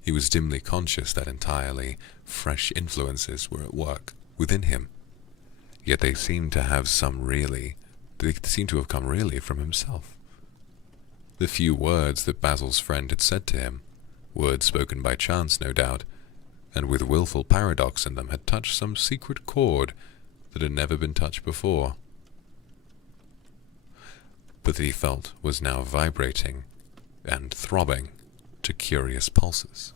He was dimly conscious that entirely fresh influences were at work within him, yet they seemed to have come really from himself. The few words that Basil's friend had said to him, words spoken by chance, no doubt, and with wilful paradox in them, had touched some secret chord that had never been touched before, but that he felt was now vibrating and throbbing to curious pulses.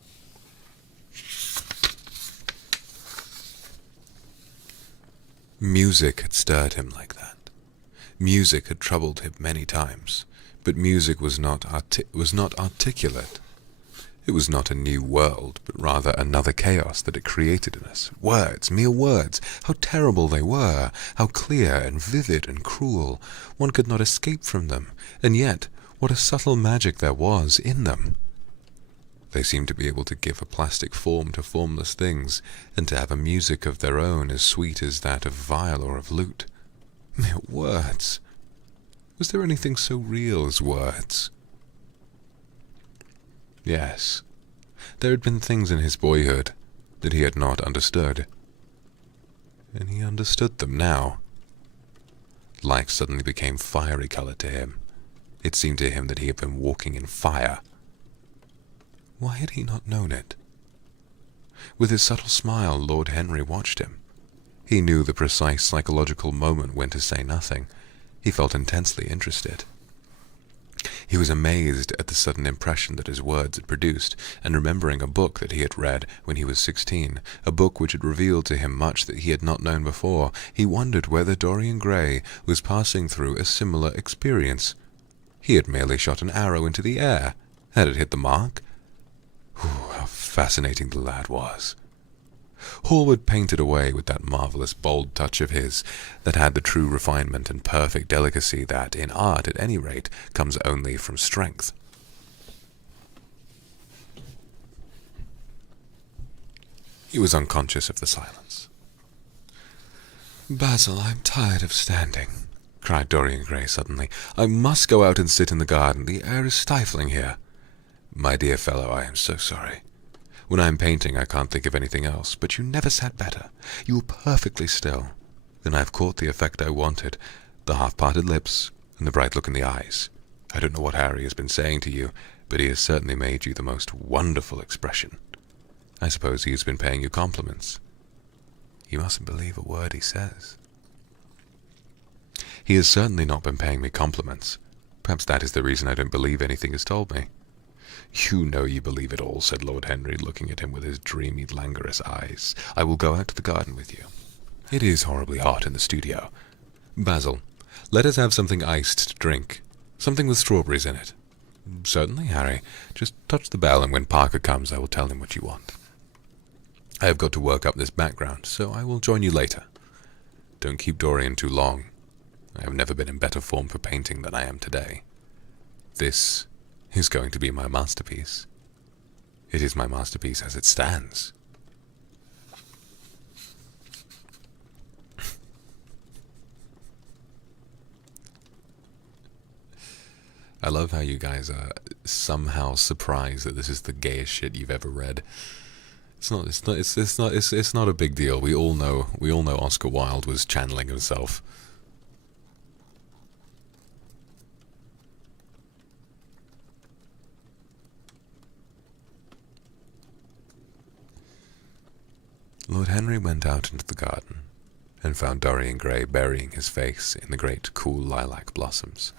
Music had stirred him like that. Music had troubled him many times, but music was not articulate. It was not a new world, but rather another chaos that it created in us. Words, mere words, how terrible they were, how clear and vivid and cruel. One could not escape from them, and yet what a subtle magic there was in them. They seemed to be able to give a plastic form to formless things, and to have a music of their own as sweet as that of viol or of lute. Mere words! Was there anything so real as words? Yes, there had been things in his boyhood that he had not understood, and he understood them now. Life suddenly became fiery-colored to him. It seemed to him that he had been walking in fire. Why had he not known it? With his subtle smile, Lord Henry watched him. He knew the precise psychological moment when to say nothing. He felt intensely interested. He was amazed at the sudden impression that his words had produced, and remembering a book that he had read when he was 16, a book which had revealed to him much that he had not known before, he wondered whether Dorian Gray was passing through a similar experience. He had merely shot an arrow into the air. Had it hit the mark? How fascinating the lad was! Hallward painted away with that marvellous bold touch of his, that had the true refinement and perfect delicacy that, in art at any rate, comes only from strength. He was unconscious of the silence. Basil, I'm tired of standing, cried Dorian Gray suddenly. I must go out and sit in the garden. The air is stifling here. My dear fellow, I am so sorry. When I am painting, I can't think of anything else, but you never sat better. You were perfectly still. Then I've caught the effect I wanted, the half-parted lips and the bright look in the eyes. I don't know what Harry has been saying to you, but he has certainly made you the most wonderful expression. I suppose he has been paying you compliments. You mustn't believe a word he says. He has certainly not been paying me compliments. Perhaps that is the reason I don't believe anything he's told me. You know you believe it all, said Lord Henry, looking at him with his dreamy, languorous eyes. I will go out to the garden with you. It is horribly hot in the studio. Basil, let us have something iced to drink. Something with strawberries in it. Certainly, Harry. Just touch the bell, and when Parker comes, I will tell him what you want. I have got to work up this background, so I will join you later. Don't keep Dorian too long. I have never been in better form for painting than I am today. This is going to be my masterpiece. It is my masterpiece as it stands. I love how you guys are somehow surprised that this is the gayest shit you've ever read. It's not a big deal. We all know Oscar Wilde was channeling himself. Lord Henry went out into the garden and found Dorian Gray burying his face in the great cool lilac blossoms,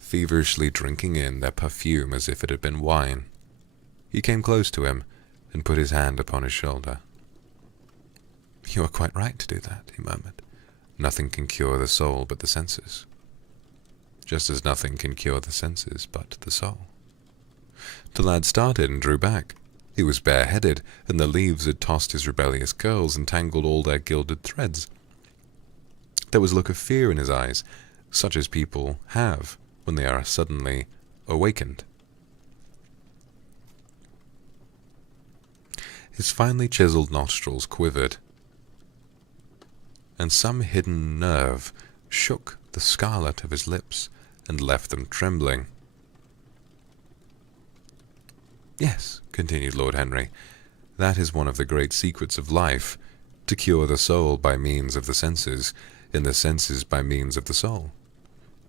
feverishly drinking in their perfume as if it had been wine. He came close to him and put his hand upon his shoulder. You are quite right to do that, he murmured. Nothing can cure the soul but the senses, just as nothing can cure the senses but the soul. The lad started and drew back. He was bareheaded, and the leaves had tossed his rebellious curls and tangled all their gilded threads. There was a look of fear in his eyes, such as people have when they are suddenly awakened. His finely chiseled nostrils quivered, and some hidden nerve shook the scarlet of his lips and left them trembling. Yes, continued Lord Henry, that is one of the great secrets of life, to cure the soul by means of the senses, and the senses by means of the soul.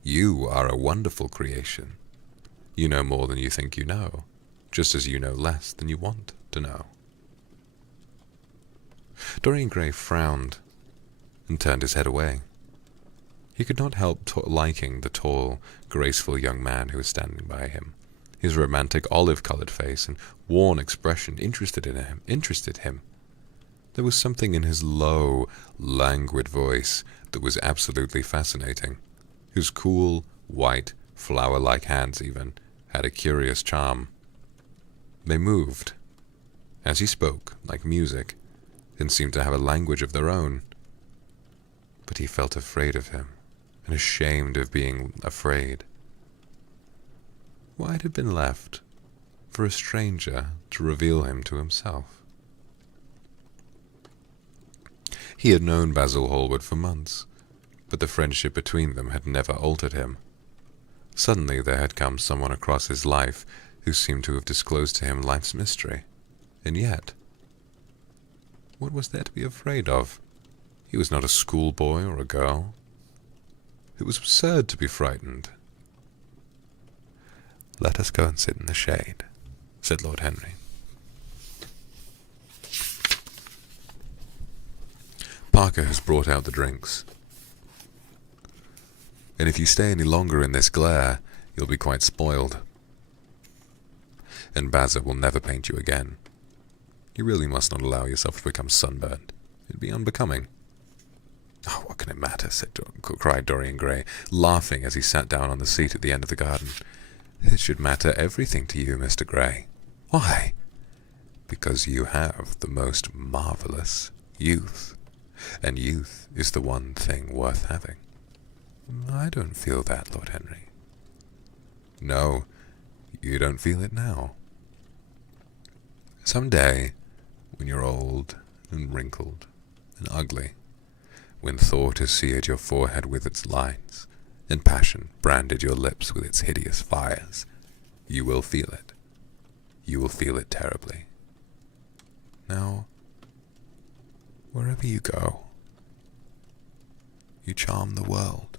You are a wonderful creation. You know more than you think you know, just as you know less than you want to know. Dorian Gray frowned and turned his head away. He could not help liking the tall, graceful young man who was standing by him. His romantic olive-colored face and worn expression interested him. There was something in his low, languid voice that was absolutely fascinating. His cool, white, flower-like hands even had a curious charm. They moved, as he spoke, like music, and seemed to have a language of their own. But he felt afraid of him, and ashamed of being afraid. Why it had been left for a stranger to reveal him to himself? He had known Basil Hallward for months, but the friendship between them had never altered him. Suddenly there had come someone across his life who seemed to have disclosed to him life's mystery. And yet, what was there to be afraid of? He was not a schoolboy or a girl. It was absurd to be frightened. Let us go and sit in the shade, said Lord Henry. Parker has brought out the drinks. And if you stay any longer in this glare, you'll be quite spoiled. And Basil will never paint you again. You really must not allow yourself to become sunburned. It'd be unbecoming. Oh, what can it matter, cried Dorian Gray, laughing as he sat down on the seat at the end of the garden. It should matter everything to you, Mr. Gray. Why? Because you have the most marvelous youth, and youth is the one thing worth having. I don't feel that, Lord Henry. No, you don't feel it now. Some day, when you're old and wrinkled and ugly, when thought has seared your forehead with its lines, and passion branded your lips with its hideous fires, you will feel it. You will feel it terribly. Now, wherever you go, you charm the world.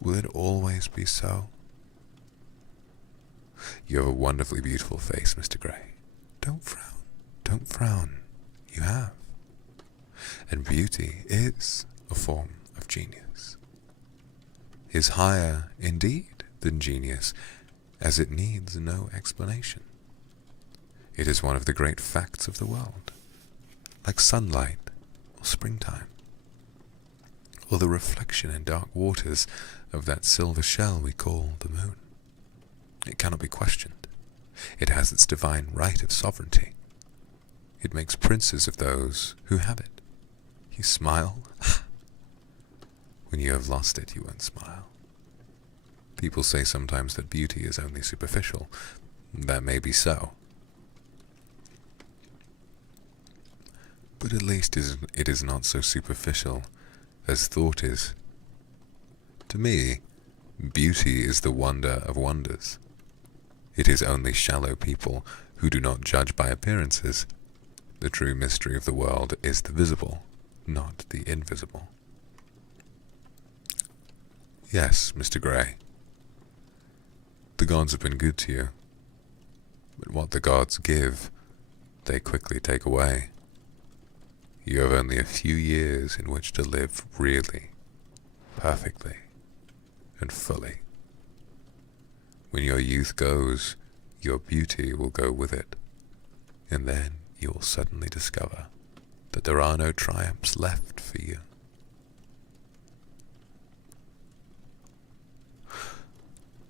Will it always be so? You have a wonderfully beautiful face, Mr. Gray. Don't frown. Don't frown. You have. And beauty is a form of genius. Is higher, indeed, than genius, as it needs no explanation. It is one of the great facts of the world, like sunlight or springtime, or the reflection in dark waters of that silver shell we call the moon. It cannot be questioned. It has its divine right of sovereignty. It makes princes of those who have it. You smile? When you have lost it, you won't smile. People say sometimes that beauty is only superficial. That may be so. But at least it is not so superficial as thought is. To me, beauty is the wonder of wonders. It is only shallow people who do not judge by appearances. The true mystery of the world is the visible, not the invisible. Yes, Mr. Gray. The gods have been good to you, but what the gods give, they quickly take away. You have only a few years in which to live really, perfectly, and fully. When your youth goes, your beauty will go with it, and then you will suddenly discover that there are no triumphs left for you.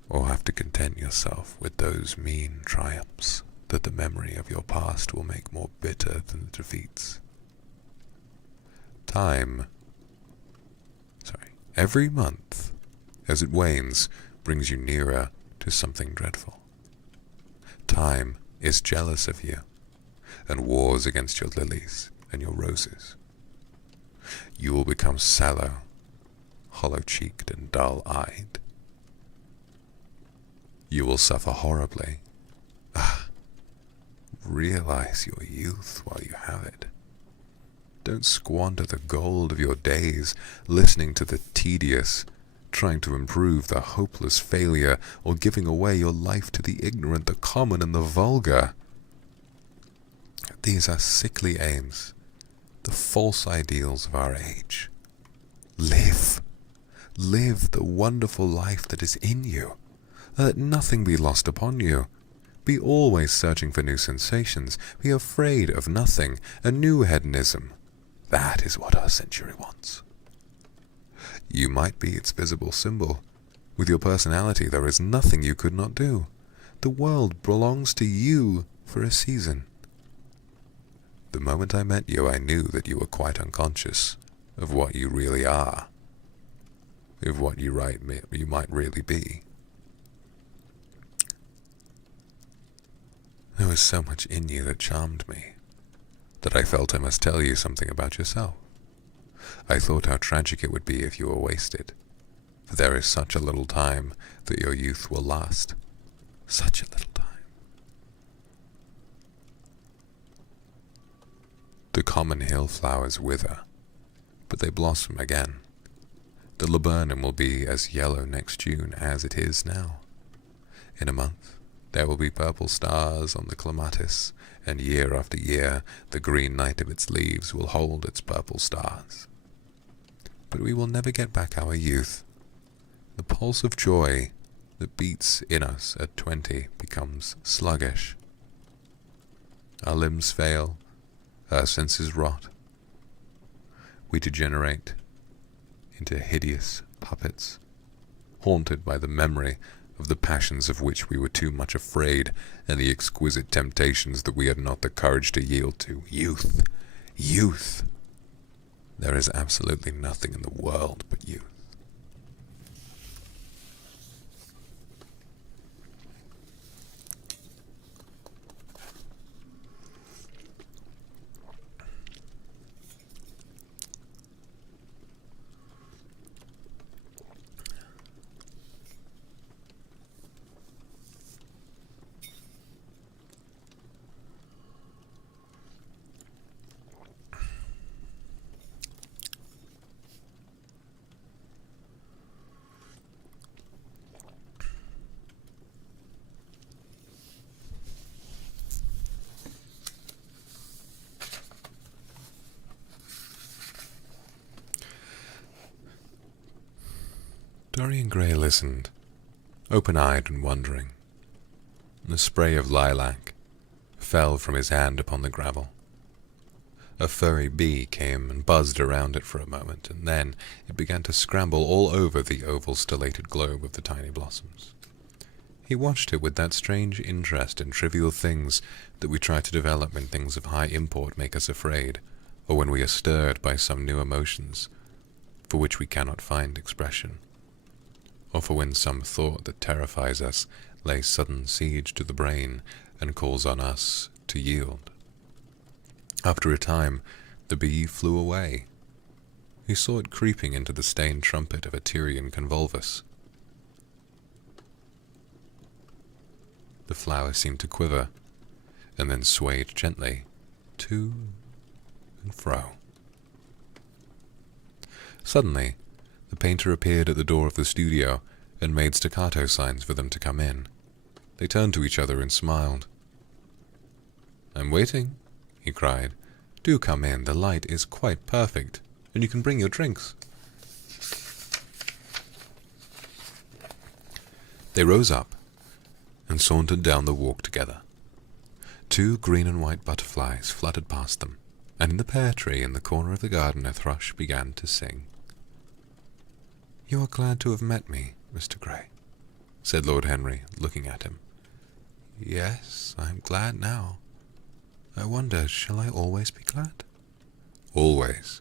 Or have to content yourself with those mean triumphs that the memory of your past will make more bitter than the defeats. Every month, as it wanes, brings you nearer to something dreadful. Time is jealous of you, and wars against your lilies and your roses. You will become sallow, hollow-cheeked and dull-eyed. You will suffer horribly. Realize your youth while you have it. Don't squander the gold of your days listening to the tedious, trying to improve the hopeless failure, or giving away your life to the ignorant, the common, and the vulgar. These are sickly aims, the false ideals of our age. Live. Live the wonderful life that is in you. Let nothing be lost upon you. Be always searching for new sensations. Be afraid of nothing. A new hedonism. That is what our century wants. You might be its visible symbol. With your personality, there is nothing you could not do. The world belongs to you for a season. The moment I met you, I knew that you were quite unconscious of what you really are, of what you might really be. There was so much in you that charmed me, that I felt I must tell you something about yourself. I thought how tragic it would be if you were wasted, for there is such a little time that your youth will last. Such a little time. The common hill flowers wither, but they blossom again. The laburnum will be as yellow next June as it is now. In a month, there will be purple stars on the clematis, and year after year the green night of its leaves will hold its purple stars. But we will never get back our youth. The pulse of joy that beats in us at 20 becomes sluggish. Our limbs fail, our senses rot. We degenerate into hideous puppets, haunted by the memory of the passions of which we were too much afraid, and the exquisite temptations that we had not the courage to yield to. Youth! Youth! There is absolutely nothing in the world but youth. Dorian Gray listened, open-eyed and wondering. The spray of lilac fell from his hand upon the gravel. A furry bee came and buzzed around it for a moment, and then it began to scramble all over the oval stellated globe of the tiny blossoms. He watched it with that strange interest in trivial things that we try to develop when things of high import make us afraid, or when we are stirred by some new emotions for which we cannot find expression, or for when some thought that terrifies us lays sudden siege to the brain and calls on us to yield. After a time, the bee flew away. He saw it creeping into the stained trumpet of a Tyrian convolvulus. The flower seemed to quiver, and then swayed gently to and fro. Suddenly, the painter appeared at the door of the studio and made staccato signs for them to come in. They turned to each other and smiled. "I'm waiting," he cried. "Do come in, the light is quite perfect, and you can bring your drinks." They rose up and sauntered down the walk together. 2 green and white butterflies fluttered past them, and in the pear tree in the corner of the garden a thrush began to sing. "You are glad to have met me, Mr. Gray," said Lord Henry, looking at him. "Yes, I'm glad now. I wonder, shall I always be glad?" "Always?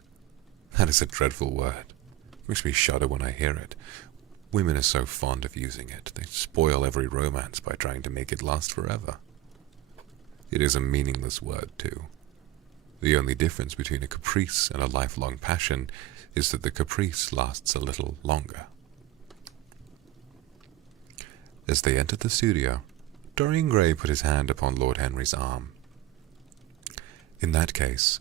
That is a dreadful word. It makes me shudder when I hear it. Women are so fond of using it. They spoil every romance by trying to make it last forever. It is a meaningless word, too. The only difference between a caprice and a lifelong passion is that the caprice lasts a little longer." As they entered the studio, Dorian Gray put his hand upon Lord Henry's arm. "In that case,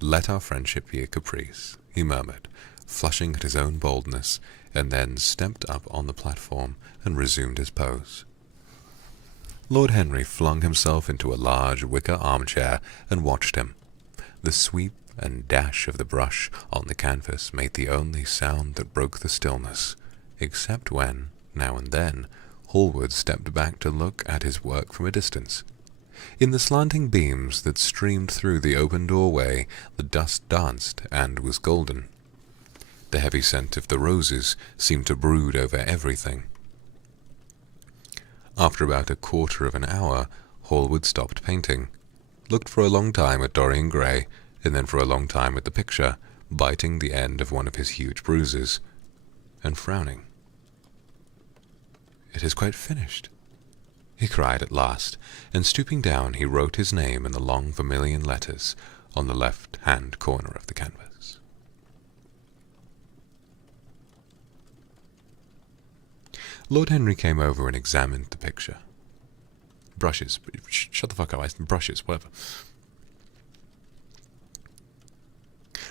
let our friendship be a caprice," he murmured, flushing at his own boldness, and then stepped up on the platform and resumed his pose. Lord Henry flung himself into a large wicker armchair and watched him. The sweep and dash of the brush on the canvas made the only sound that broke the stillness, except when, now and then, Hallward stepped back to look at his work from a distance. In the slanting beams that streamed through the open doorway, the dust danced and was golden. The heavy scent of the roses seemed to brood over everything. After about a quarter of an hour, Hallward stopped painting, looked for a long time at Dorian Gray, and then for a long time at the picture, biting the end of one of his huge bruises, and frowning. "It is quite finished," he cried at last, and stooping down he wrote his name in the long vermilion letters on the left-hand corner of the canvas. Lord Henry came over and examined the picture. Brushes. Shut the fuck up. Brushes, whatever.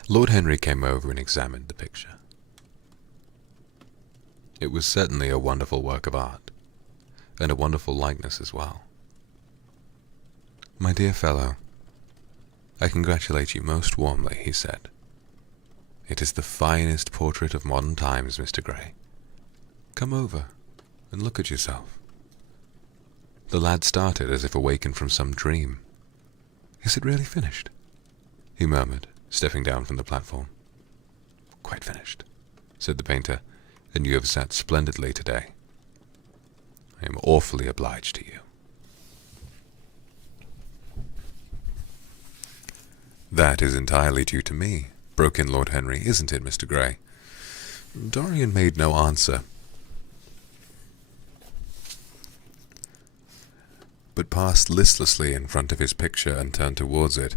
Lord Henry came over and examined the picture. It was certainly a wonderful work of art, and a wonderful likeness as well. "My dear fellow, I congratulate you most warmly," he said. "It is the finest portrait of modern times, Mr. Gray. Come over and look at yourself." The lad started as if awakened from some dream. "Is it really finished?" he murmured, stepping down from the platform. "Quite finished," said the painter, "and you have sat splendidly today. I am awfully obliged to you." "That is entirely due to me," broke in Lord Henry, "isn't it, Mr. Gray?" Dorian made no answer, but passed listlessly in front of his picture and turned towards it.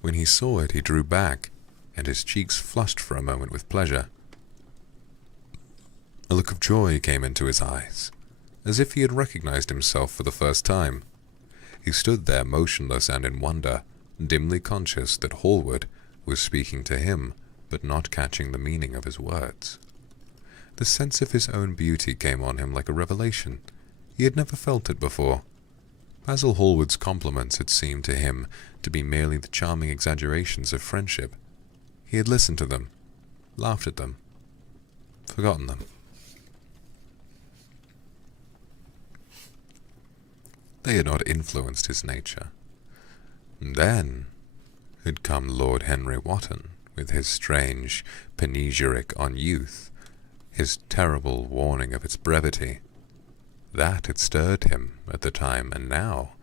When he saw it, he drew back, and his cheeks flushed for a moment with pleasure. A look of joy came into his eyes, as if he had recognized himself for the first time. He stood there motionless and in wonder, dimly conscious that Hallward was speaking to him, but not catching the meaning of his words. The sense of his own beauty came on him like a revelation. He had never felt it before. Basil Hallward's compliments had seemed to him to be merely the charming exaggerations of friendship. He had listened to them, laughed at them, forgotten them. They had not influenced his nature. And then had come Lord Henry Wotton, with his strange panegyric on youth, his terrible warning of its brevity. That had stirred him at the time, and now,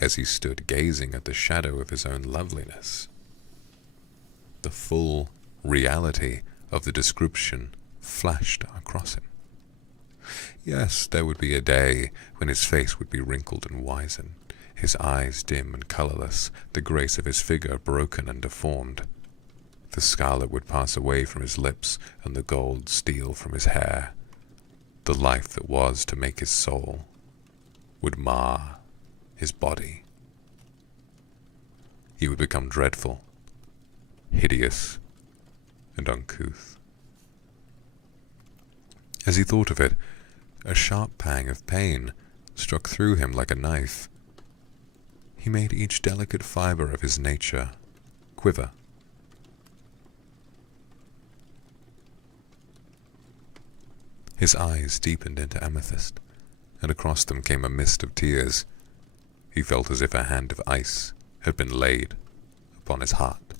as he stood gazing at the shadow of his own loveliness, the full reality of the description flashed across him. Yes, there would be a day when his face would be wrinkled and wizened, his eyes dim and colourless, the grace of his figure broken and deformed. The scarlet would pass away from his lips, and the gold steal from his hair. The life that was to make his soul would mar his body. He would become dreadful, hideous, and uncouth. As he thought of it, a sharp pang of pain struck through him like a knife. He made each delicate fibre of his nature quiver. His eyes deepened into amethyst, and across them came a mist of tears. He felt as if a hand of ice had been laid upon his heart.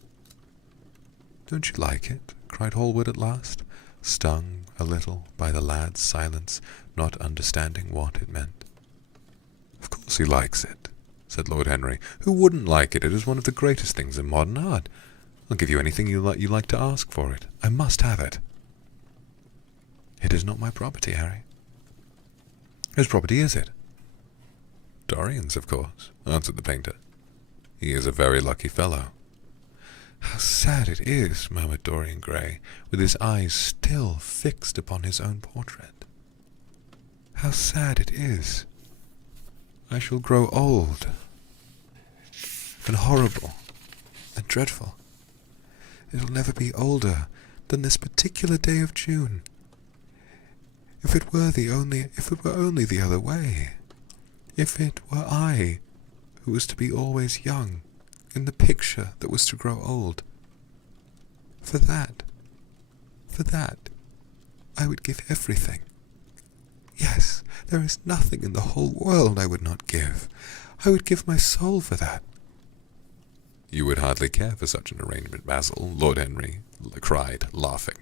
"Don't you like it?" cried Hallward at last, stung a little by the lad's silence, not understanding what it meant. "Of course he likes it," said Lord Henry. "Who wouldn't like it? It is one of the greatest things in modern art. I'll give you anything you like to ask for it. I must have it." "It is not my property, Harry." "Whose property is it?" "Dorian's, of course," answered the painter. "He is a very lucky fellow." "How sad it is," murmured Dorian Gray, with his eyes still fixed upon his own portrait. "How sad it is. I shall grow old, and horrible, and dreadful. It will never be older than this particular day of June. If it were only the other way. If it were I who was to be always young, in the picture that was to grow old. For that, I would give everything. Yes, there is nothing in the whole world I would not give. I would give my soul for that." "You would hardly care for such an arrangement, Basil," Lord Henry cried, laughing.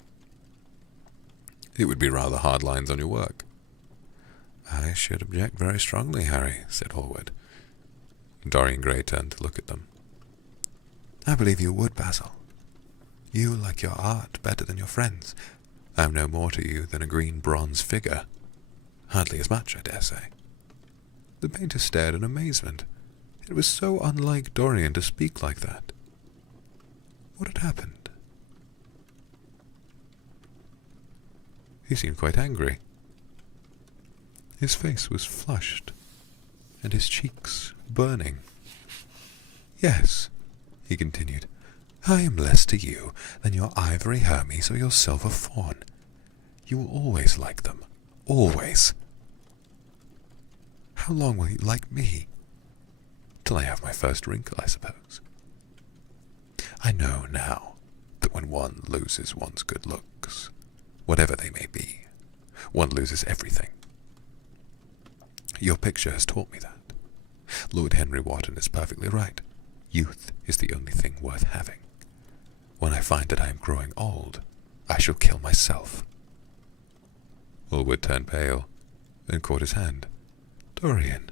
"It would be rather hard lines on your work." "I should object very strongly, Harry," said Hallward. Dorian Gray turned to look at them. "I believe you would, Basil. You like your art better than your friends. I am no more to you than a green bronze figure. Hardly as much, I dare say." The painter stared in amazement. It was so unlike Dorian to speak like that. What had happened? He seemed quite angry. His face was flushed, and his cheeks burning. "Yes," he continued, "I am less to you than your ivory Hermes or your silver fawn. You will always like them. Always. How long will you like me? Till I have my first wrinkle, I suppose. I know now that when one loses one's good looks, whatever they may be, one loses everything. Your picture has taught me that. Lord Henry Wotton is perfectly right. Youth is the only thing worth having. When I find that I am growing old, I shall kill myself." Hallward turned pale and caught his hand. Dorian,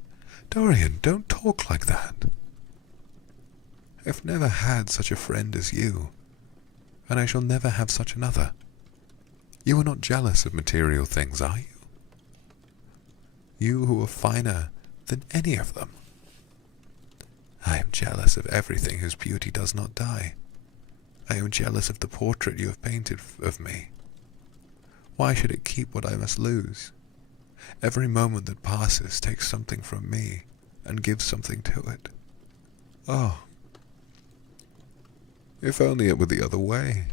don't talk like that. I've never had such a friend as you, and I shall never have such another. You are not jealous of material things, are you? You who are finer than any of them. I am jealous of everything whose beauty does not die. I am jealous of the portrait you have painted of me. Why should it keep what I must lose? Every moment that passes takes something from me and gives something to it. Oh, if only it were the other way.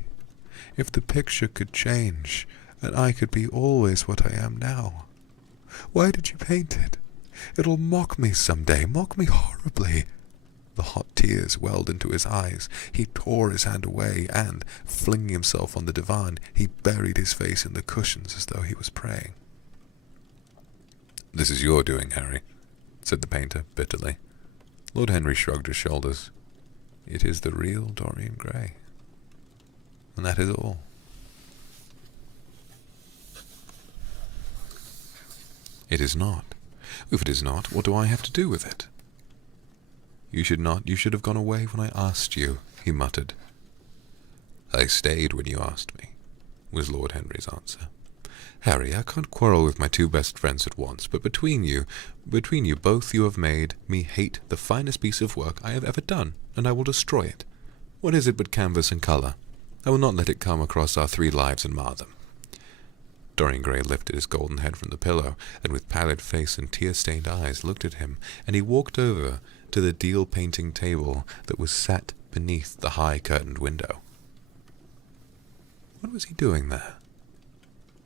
If the picture could change, and I could be always what I am now. Why did you paint it? It'll mock me some day, mock me horribly. The hot tears welled into his eyes. He tore his hand away, and, flinging himself on the divan, he buried his face in the cushions as though he was praying. "This is your doing, Harry," said the painter bitterly. Lord Henry shrugged his shoulders. It is the real Dorian Gray. And that is all. It is not. If it is not, what do I have to do with it? You should not. You should have gone away when I asked you, he muttered. I stayed when you asked me, was Lord Henry's answer. Harry, I can't quarrel with my two best friends at once, but between you both you have made me hate the finest piece of work I have ever done, and I will destroy it. What is it but canvas and colour? I will not let it come across our 3 lives and mar them. Dorian Gray lifted his golden head from the pillow, and with pallid face and tear-stained eyes looked at him, and he walked over to the deal painting table that was set beneath the high curtained window. What was he doing there?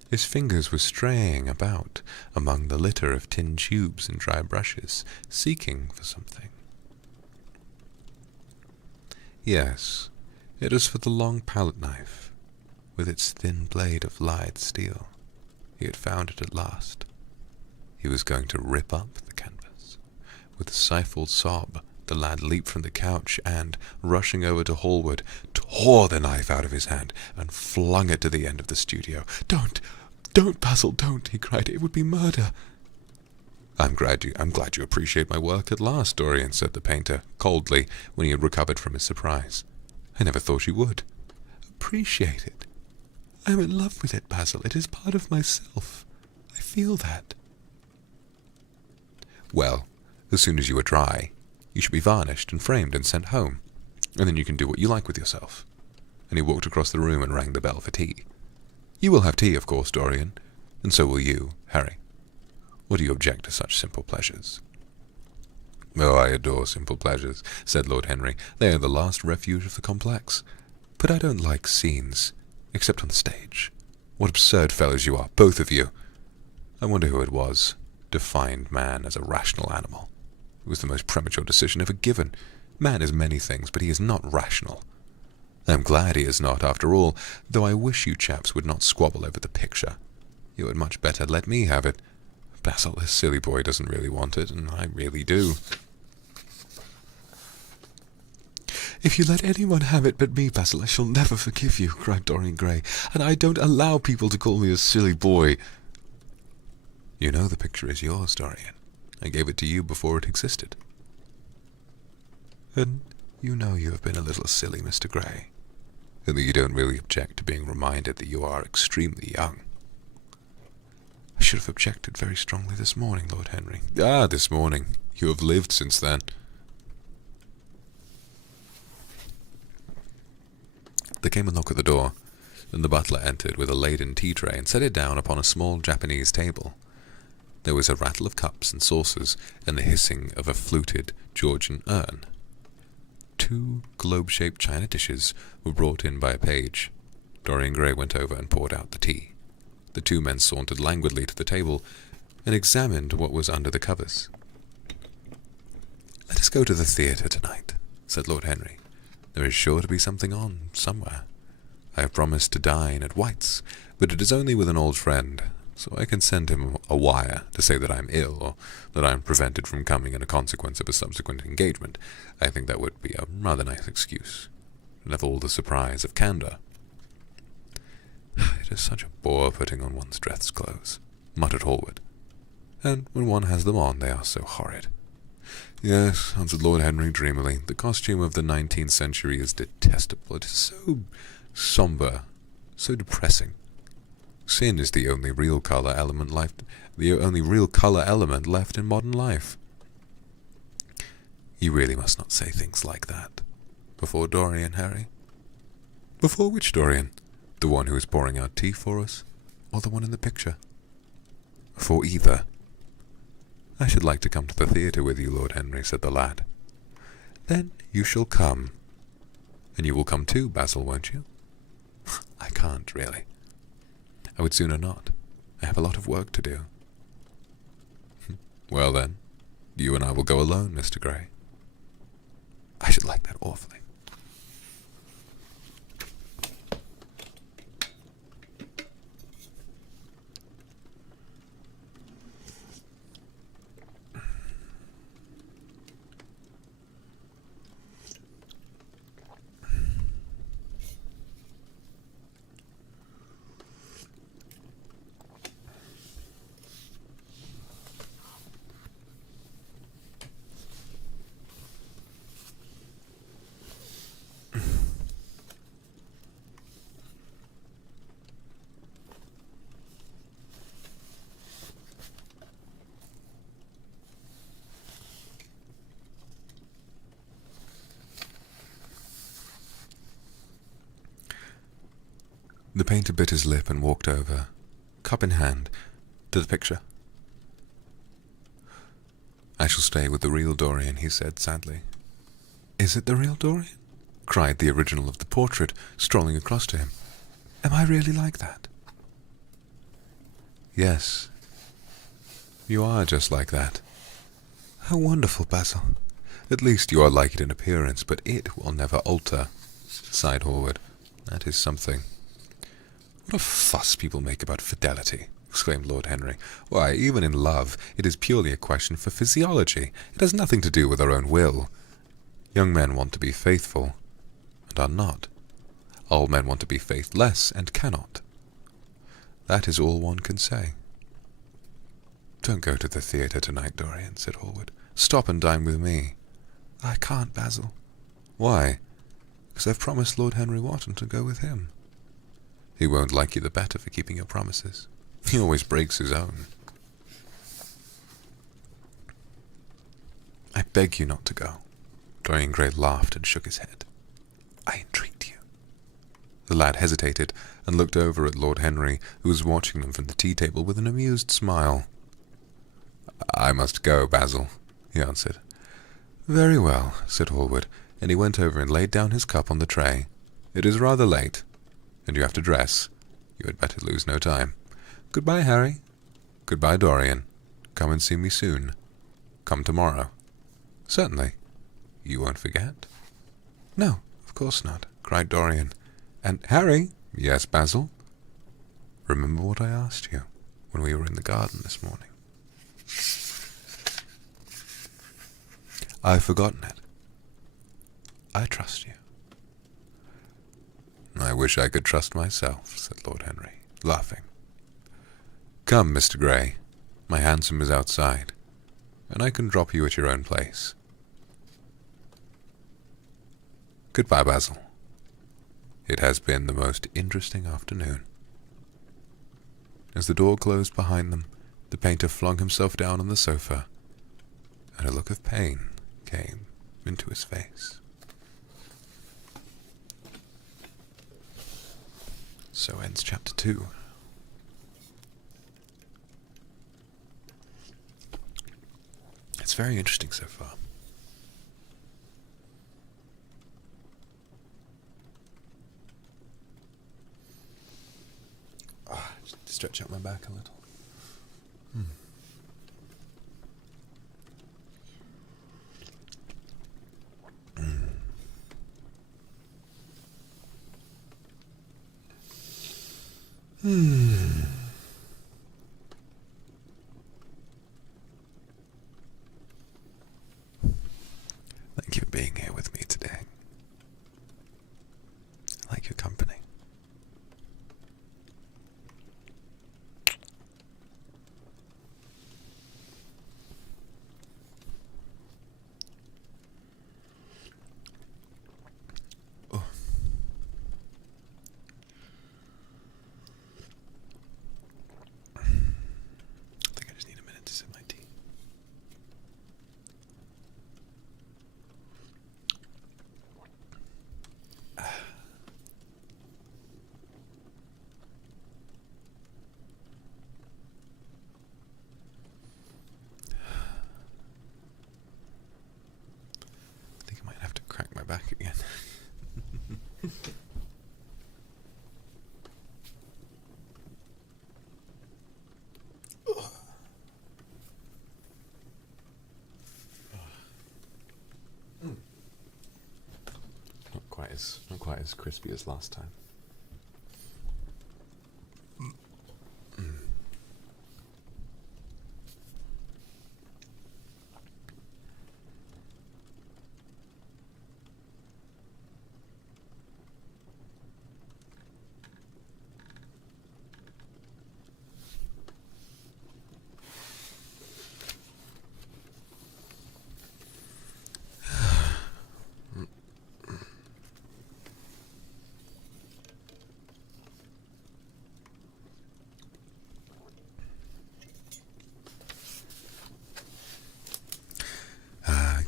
His fingers were straying about among the litter of tin tubes and dry brushes, seeking for something. Yes, it was for the long palette knife, with its thin blade of lithe steel. He had found it at last. He was going to rip up the canvas. With a stifled sob, the lad leaped from the couch and, rushing over to Hallward, tore the knife out of his hand and flung it to the end of the studio. Don't, Basil, don't, he cried. It would be murder. I'm glad you appreciate my work at last, Dorian, said the painter, coldly, when he had recovered from his surprise. I never thought you would. Appreciate it? I am in love with it, Basil. It is part of myself. I feel that. Well, as soon as you are dry, you should be varnished and framed and sent home, and then you can do what you like with yourself. And he walked across the room and rang the bell for tea. You will have tea, of course, Dorian, and so will you, Harry. Or do you object to such simple pleasures? Oh, I adore simple pleasures, said Lord Henry. They are the last refuge of the complex. But I don't like scenes, except on the stage. What absurd fellows you are, both of you. I wonder who it was defined man as a rational animal. It was the most premature decision ever given. Man is many things, but he is not rational. I am glad he is not, after all, though I wish you chaps would not squabble over the picture. You had much better let me have it. Basil, this silly boy doesn't really want it, and I really do. If you let anyone have it but me, Basil, I shall never forgive you, cried Dorian Gray, and I don't allow people to call me a silly boy. You know the picture is yours, Dorian. I gave it to you before it existed. And you know you have been a little silly, Mr. Gray, and that you don't really object to being reminded that you are extremely young. I should have objected very strongly this morning, Lord Henry. Ah, this morning. You have lived since then. There came a knock at the door, and the butler entered with a laden tea tray and set it down upon a small Japanese table. There was a rattle of cups and saucers, and the hissing of a fluted Georgian urn. 2 globe-shaped china dishes were brought in by a page. Dorian Gray went over and poured out the tea. The 2 men sauntered languidly to the table and examined what was under the covers. Let us go to the theatre tonight, said Lord Henry. There is sure to be something on, somewhere. I have promised to dine at White's, but it is only with an old friend, so I can send him a wire to say that I am ill, or that I am prevented from coming in a consequence of a subsequent engagement. I think that would be a rather nice excuse, and have all the surprise of candour. It is such a bore putting on one's dress clothes, muttered Hallward. And when one has them on, they are so horrid. Yes, answered Lord Henry dreamily, the costume of the 19th century is detestable. It is so sombre, so depressing. Sin is the only real colour element left in modern life. You really must not say things like that. Before Dorian, Harry? Before which Dorian? The one who is pouring out tea for us, or the one in the picture? Before either. I should like to come to the theatre with you, Lord Henry, said the lad. Then you shall come. And you will come too, Basil, won't you? I can't, really. I would sooner not. I have a lot of work to do. Well then, you and I will go alone, Mr. Gray. I should like that awfully. The painter bit his lip and walked over, cup in hand, to the picture. "I shall stay with the real Dorian," he said sadly. "Is it the real Dorian?" cried the original of the portrait, strolling across to him. "Am I really like that?" "Yes, you are just like that." "How wonderful, Basil." "At least you are like it in appearance, but it will never alter," sighed Hallward. "That is something." "What a fuss people make about fidelity," exclaimed Lord Henry. "Why, even in love, it is purely a question for physiology. It has nothing to do with our own will. Young men want to be faithful, and are not. Old men want to be faithless, and cannot. That is all one can say." "Don't go to the theatre tonight, Dorian," said Hallward. "Stop and dine with me." "I can't, Basil." "Why?" "Because I've promised Lord Henry Wotton to go with him." "He won't like you the better for keeping your promises. He always breaks his own." "I beg you not to go." Dorian Gray laughed and shook his head. "I entreat you." The lad hesitated and looked over at Lord Henry, who was watching them from the tea-table with an amused smile. "I must go, Basil," he answered. "Very well," said Hallward, and he went over and laid down his cup on the tray. "It is rather late, and you have to dress. You had better lose no time. Goodbye, Harry. Goodbye, Dorian. Come and see me soon. Come tomorrow." "Certainly. You won't forget?" "No, of course not," cried Dorian. "And, Harry—" "Yes, Basil?" "Remember what I asked you when we were in the garden this morning?" "I've forgotten it. I trust you." "I wish I could trust myself," said Lord Henry, laughing. "Come, Mr. Gray. My hansom is outside, and I can drop you at your own place. Goodbye, Basil. It has been the most interesting afternoon." As the door closed behind them, the painter flung himself down on the sofa, and a look of pain came into his face. So ends chapter 2. It's very interesting so far. Just stretch out my back a little. Thank you for being here with me today. I like your company. Oh. I think I just need a minute to sip my tea. I think I might have to crack my back again. Not quite as crispy as last time.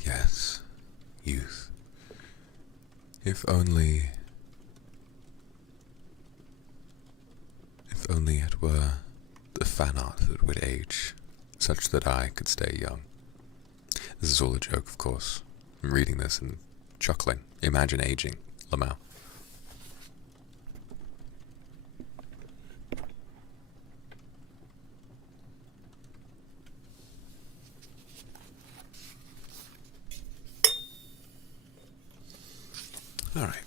Yes, youth. If only only it were the fan art that would age, such that I could stay young. This is all a joke, of course. I'm reading this and chuckling. Imagine aging, Lamau. All right.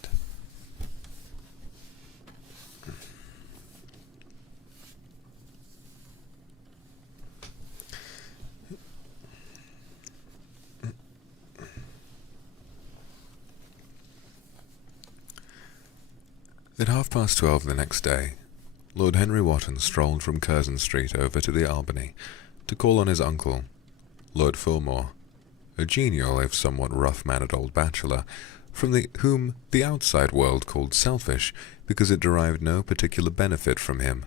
At 12:30 the next day, Lord Henry Wotton strolled from Curzon Street over to the Albany to call on his uncle, Lord Fulmore, a genial if somewhat rough-mannered old bachelor, whom the outside world called selfish because it derived no particular benefit from him,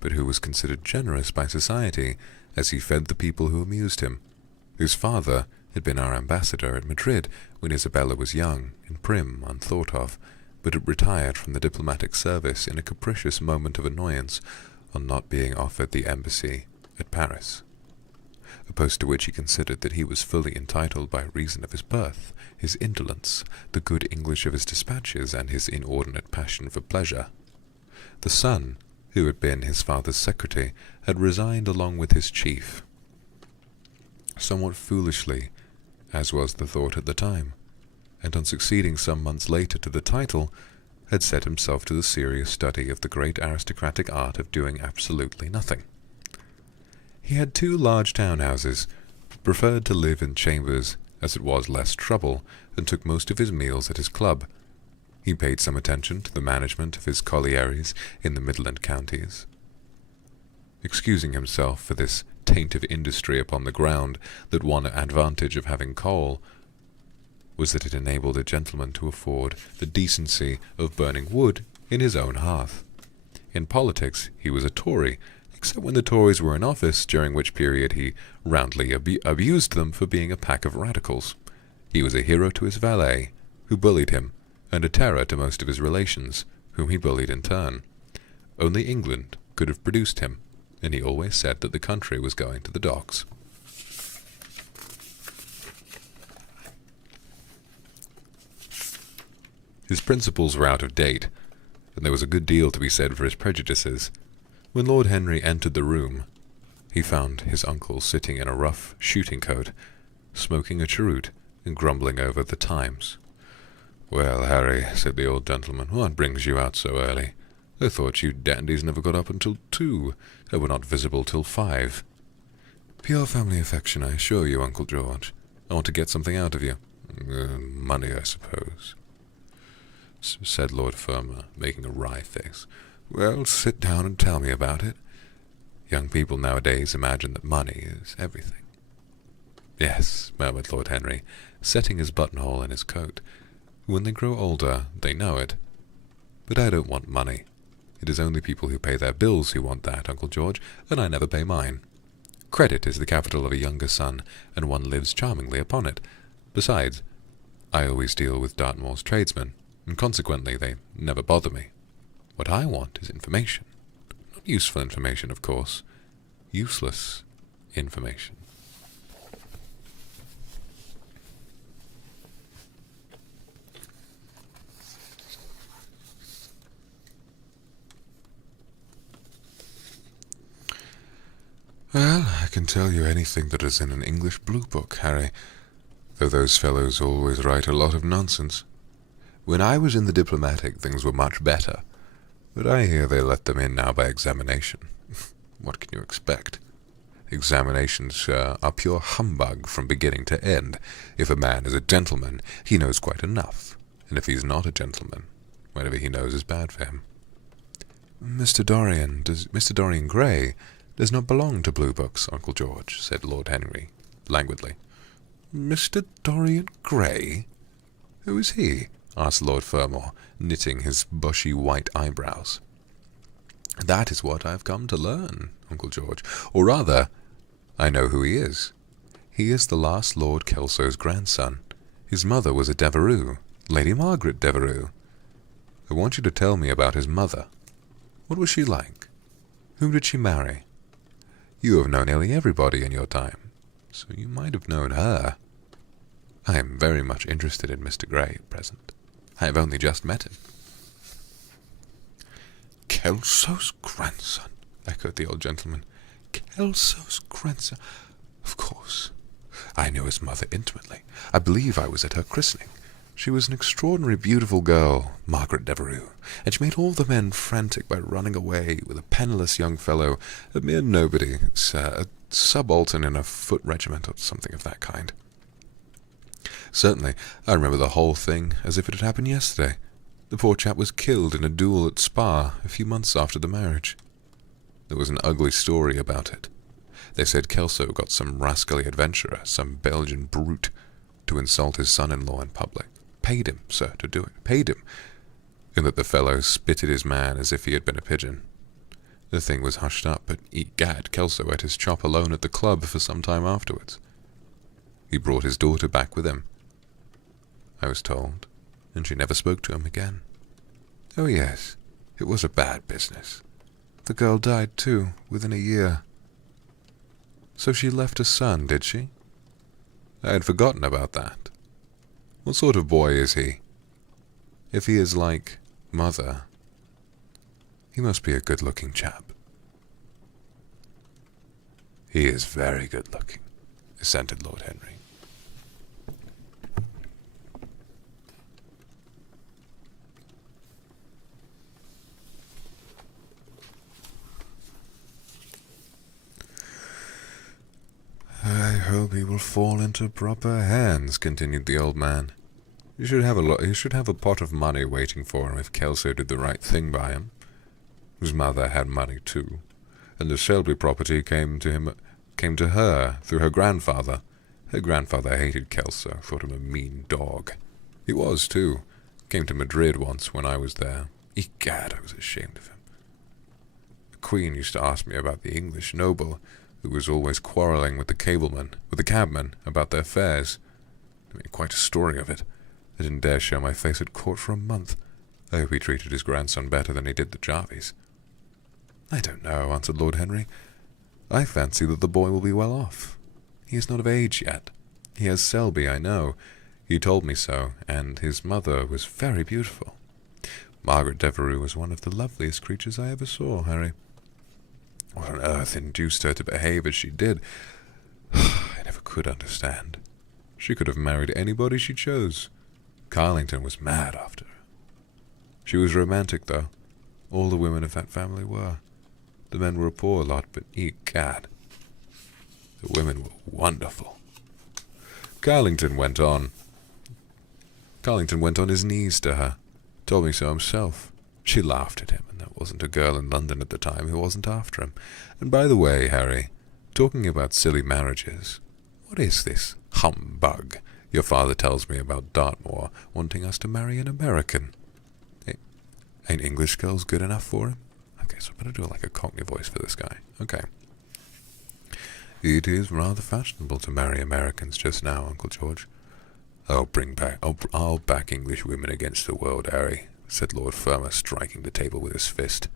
but who was considered generous by society as he fed the people who amused him, whose father had been our ambassador at Madrid when Isabella was young and prim, unthought of, but had retired from the diplomatic service in a capricious moment of annoyance on not being offered the embassy at Paris, a post to which he considered that he was fully entitled by reason of his birth, his indolence, the good English of his dispatches, and his inordinate passion for pleasure. The son, who had been his father's secretary, had resigned along with his chief, somewhat foolishly, as was the thought at the time, and on succeeding some months later to the title, had set himself to the serious study of the great aristocratic art of doing absolutely nothing. He had 2 large townhouses, preferred to live in chambers as it was less trouble, and took most of his meals at his club. He paid some attention to the management of his collieries in the Midland counties, excusing himself for this taint of industry upon the ground that one advantage of having coal was that it enabled a gentleman to afford the decency of burning wood in his own hearth. In politics he was a Tory, except when the Tories were in office, during which period he roundly abused them for being a pack of radicals. He was a hero to his valet, who bullied him, and a terror to most of his relations, whom he bullied in turn. Only England could have produced him, and he always said that the country was going to the dogs. His principles were out of date, and there was a good deal to be said for his prejudices. When Lord Henry entered the room, he found his uncle sitting in a rough shooting coat, smoking a cheroot and grumbling over the Times. "Well, Harry," said the old gentleman, "what brings you out so early? I thought you dandies never got up until 2, and were not visible till 5. "Pure family affection, I assure you, Uncle George. I want to get something out of you." "Money, I suppose," said Lord Surma, making a wry face. "Well, sit down and tell me about it. Young people nowadays imagine that money is everything." "Yes," murmured Lord Henry, setting his buttonhole in his coat. "When they grow older, they know it. But I don't want money. It is only people who pay their bills who want that, Uncle George, and I never pay mine. Credit is the capital of a younger son, and one lives charmingly upon it. Besides, I always deal with Dartmoor's tradesmen, and consequently they never bother me. What I want is information. Not useful information, of course. Useless information." "Well, I can tell you anything that is in an English blue book, Harry, though those fellows always write a lot of nonsense. When I was in the diplomatic, things were much better, but I hear they let them in now by examination. What can you expect? Examinations are pure humbug from beginning to end. If a man is a gentleman, he knows quite enough, and if he's not a gentleman, whatever he knows is bad for him." Mr. Dorian Gray does not belong to blue books, Uncle George," said Lord Henry, languidly. "Mr. Dorian Gray? Who is he?" asked Lord Fulmore, knitting his bushy white eyebrows. "That is what I have come to learn, Uncle George. Or rather, I know who he is. He is the last Lord Kelso's grandson. His mother was a Devereux, Lady Margaret Devereux. I want you to tell me about his mother. What was she like?" Whom did she marry? You have known nearly everybody in your time, so you might have known her. I am very much interested in Mr. Grey at present. I have only just met him. Kelso's grandson, echoed the old gentleman. Kelso's grandson. Of course. I knew his mother intimately. I believe I was at her christening. She was an extraordinarily beautiful girl, Margaret Devereux, and she made all the men frantic by running away with a penniless young fellow, a mere nobody, a subaltern in a foot regiment or something of that kind. Certainly, I remember the whole thing as if it had happened yesterday. The poor chap was killed in a duel at Spa a few months after the marriage. There was an ugly story about it. They said Kelso got some rascally adventurer, some Belgian brute, to insult his son-in-law in public. Paid him, sir, to do it. Paid him. And that the fellow spitted his man as if he had been a pigeon. The thing was hushed up, but egad, Kelso ate his chop alone at the club for some time afterwards. He brought his daughter back with him, I was told, and she never spoke to him again. Oh yes, it was a bad business. The girl died too, within a year. So she left a son, did she? I had forgotten about that. What sort of boy is he? If he is like mother, he must be a good-looking chap. He is very good-looking, assented Lord Henry. I hope he will fall into proper hands, continued the old man. He should have a pot of money waiting for him if Kelso did the right thing by him. His mother had money too, and the Selby property came to her through her grandfather. Her grandfather hated Kelso, thought him a mean dog. He was too. Came to Madrid once when I was there. Egad, I was ashamed of him. The Queen used to ask me about the English noble, who was always quarrelling with the cabman, about their fares. I made quite a story of it. I didn't dare show my face at court for a month. I hope he treated his grandson better than he did the Jarvies. I don't know, answered Lord Henry. I fancy that the boy will be well off. He is not of age yet. He has Selby, I know. He told me so, and his mother was very beautiful. Margaret Devereux was one of the loveliest creatures I ever saw, Harry. What on earth induced her to behave as she did? I never could understand. She could have married anybody she chose. Carlington was mad after her. She was romantic, though. All the women of that family were. The men were a poor lot, but egad, the women were wonderful. Carlington went on his knees to her. Told me so himself. She laughed at him, and there wasn't a girl in London at the time who wasn't after him. And by the way, Harry, talking about silly marriages, what is this humbug your father tells me about Dartmoor wanting us to marry an American? Ain't English girls good enough for him? Okay, so I better do like a Cockney voice for this guy. Okay. It is rather fashionable to marry Americans just now, Uncle George. I'll back English women against the world, Harry, said Lord Surma, striking the table with his fist.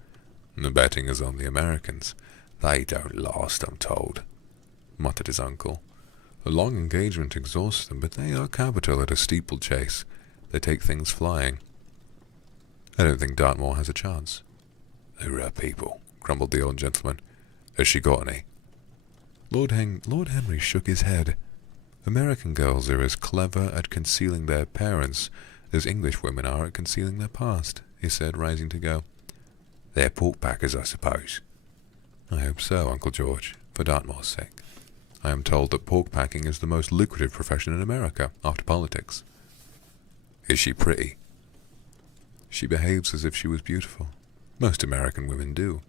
The betting is on the Americans. They don't last, I'm told, muttered his uncle. A long engagement exhausts them, but they are capital at a steeplechase. They take things flying. I don't think Dartmoor has a chance. They're her people, grumbled the old gentleman. Has she got any? Lord Henry shook his head. American girls are as clever at concealing their parents as English women are at concealing their past, he said, rising to go. They're pork-packers, I suppose. I hope so, Uncle George, for Dartmoor's sake. I am told that pork-packing is the most lucrative profession in America, after politics. Is she pretty? She behaves as if she was beautiful. Most American women do.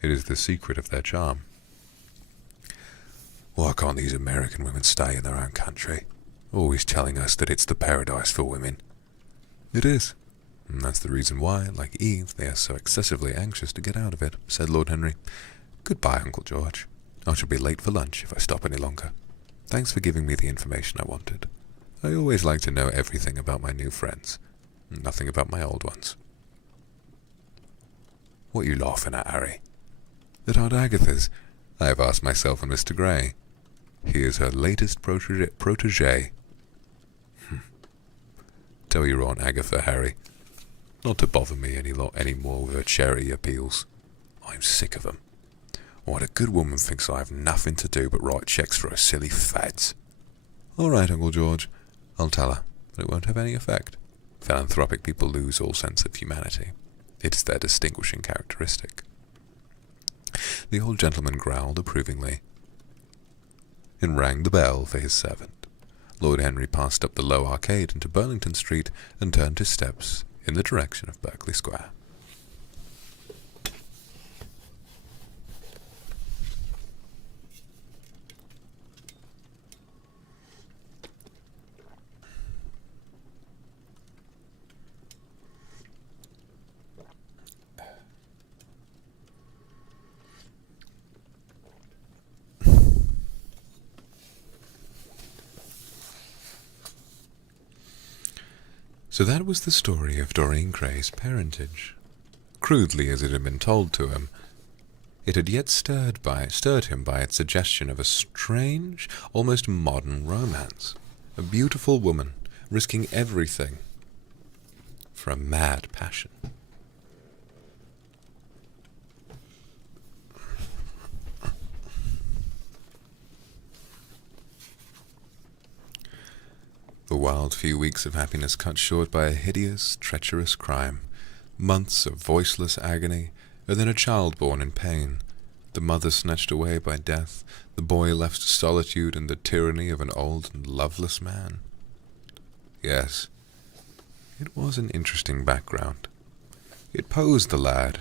It is the secret of their charm. Why can't these American women stay in their own country? Always telling us that it's the paradise for women. It is. And that's the reason why, like Eve, they are so excessively anxious to get out of it, said Lord Henry. Goodbye, Uncle George. I shall be late for lunch if I stop any longer. Thanks for giving me the information I wanted. I always like to know everything about my new friends. Nothing about my old ones. What are you laughing at, Harry? That Aunt Agatha's? I have asked myself and Mr. Gray. He is her latest protégé. Tell your Aunt Agatha, Harry, not to bother me any more with her charity appeals. I'm sick of them. What a good woman thinks I have nothing to do but write checks for her silly fads. All right, Uncle George, I'll tell her, but it won't have any effect. Philanthropic people lose all sense of humanity. It is their distinguishing characteristic. The old gentleman growled approvingly and rang the bell for his servant. Lord Henry passed up the low arcade into Burlington Street and turned his steps in the direction of Berkeley Square. So that was the story of Dorian Gray's parentage. Crudely as it had been told to him, it had yet stirred him by its suggestion of a strange, almost modern romance. A beautiful woman risking everything for a mad passion. The wild few weeks of happiness cut short by a hideous, treacherous crime, months of voiceless agony, and then a child born in pain, the mother snatched away by death, the boy left to solitude and the tyranny of an old and loveless man. Yes, it was an interesting background. It posed the lad,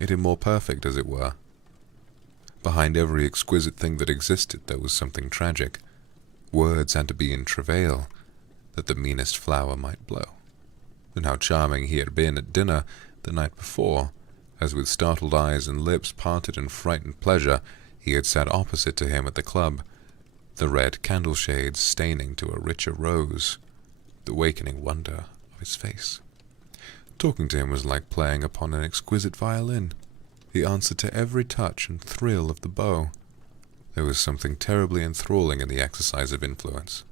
made him more perfect, as it were. Behind every exquisite thing that existed there was something tragic. Words had to be in travail, that the meanest flower might blow. And how charming he had been at dinner the night before, as with startled eyes and lips parted in frightened pleasure, he had sat opposite to him at the club, the red candle shades staining to a richer rose the wakening wonder of his face. Talking to him was like playing upon an exquisite violin. He answered to every touch and thrill of the bow. There was something terribly enthralling in the exercise of influence.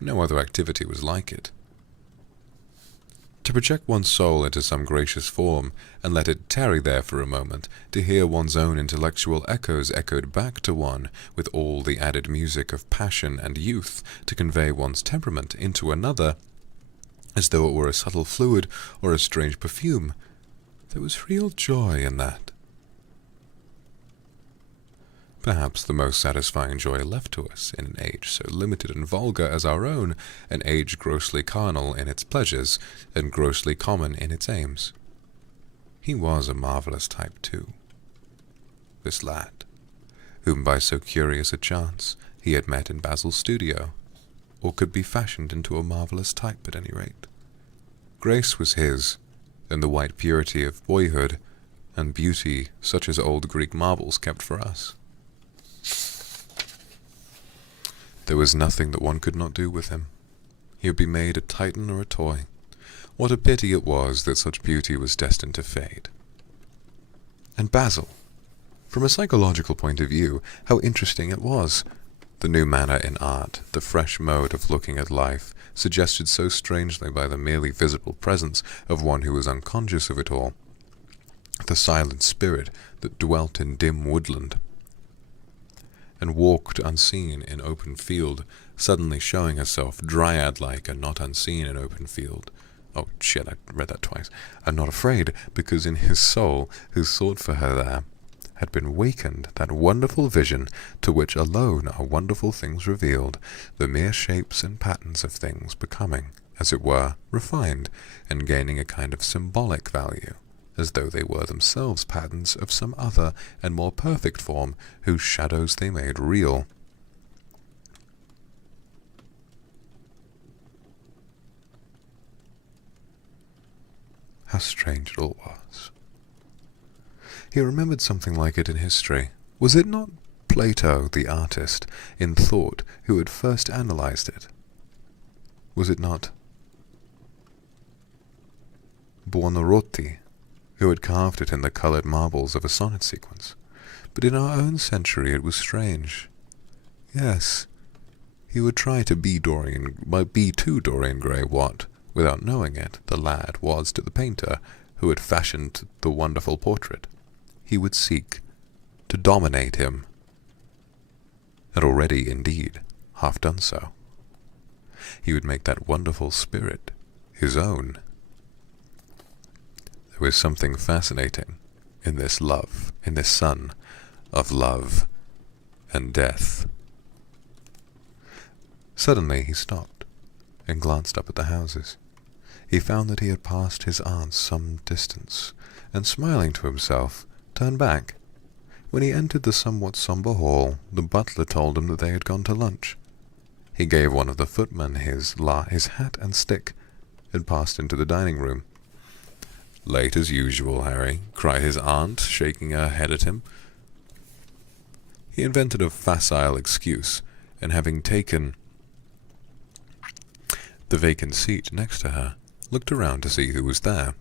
No other activity was like it. To project one's soul into some gracious form, and let it tarry there for a moment, to hear one's own intellectual echoes echoed back to one, with all the added music of passion and youth, to convey one's temperament into another, as though it were a subtle fluid or a strange perfume, there was real joy in that. Perhaps the most satisfying joy left to us in an age so limited and vulgar as our own, an age grossly carnal in its pleasures, and grossly common in its aims. He was a marvellous type, too, this lad, whom by so curious a chance he had met in Basil's studio, or could be fashioned into a marvellous type at any rate. Grace was his, and the white purity of boyhood, and beauty such as old Greek marbles kept for us. There was nothing that one could not do with him. He would be made a titan or a toy. What a pity it was that such beauty was destined to fade. And Basil, from a psychological point of view, how interesting it was. The new manner in art, the fresh mode of looking at life, suggested so strangely by the merely visible presence of one who was unconscious of it all. The silent spirit that dwelt in dim woodland, and walked unseen in open field, suddenly showing herself dryad-like and not unseen in open field. Oh shit, I read that twice. And not afraid, because in his soul, who sought for her there, had been wakened that wonderful vision to which alone are wonderful things revealed, the mere shapes and patterns of things becoming, as it were, refined, and gaining a kind of symbolic value, as though they were themselves patterns of some other and more perfect form, whose shadows they made real. How strange it all was. He remembered something like it in history. Was it not Plato, the artist, in thought, who had first analyzed it? Was it not Buonarroti, who had carved it in the coloured marbles of a sonnet sequence. But in our own century it was strange. Yes, he would try to be to Dorian Gray what, without knowing it, the lad was to the painter who had fashioned the wonderful portrait. He would seek to dominate him, had already, indeed, half done so. He would make that wonderful spirit his own. There was something fascinating in this love, in this son of love and death. Suddenly he stopped and glanced up at the houses. He found that he had passed his aunt's some distance, and smiling to himself, turned back. When he entered the somewhat sombre hall, the butler told him that they had gone to lunch. He gave one of the footmen his hat and stick, and passed into the dining room. "Late as usual, Harry," cried his aunt, shaking her head at him. He invented a facile excuse, and having taken the vacant seat next to her, looked around to see who was there.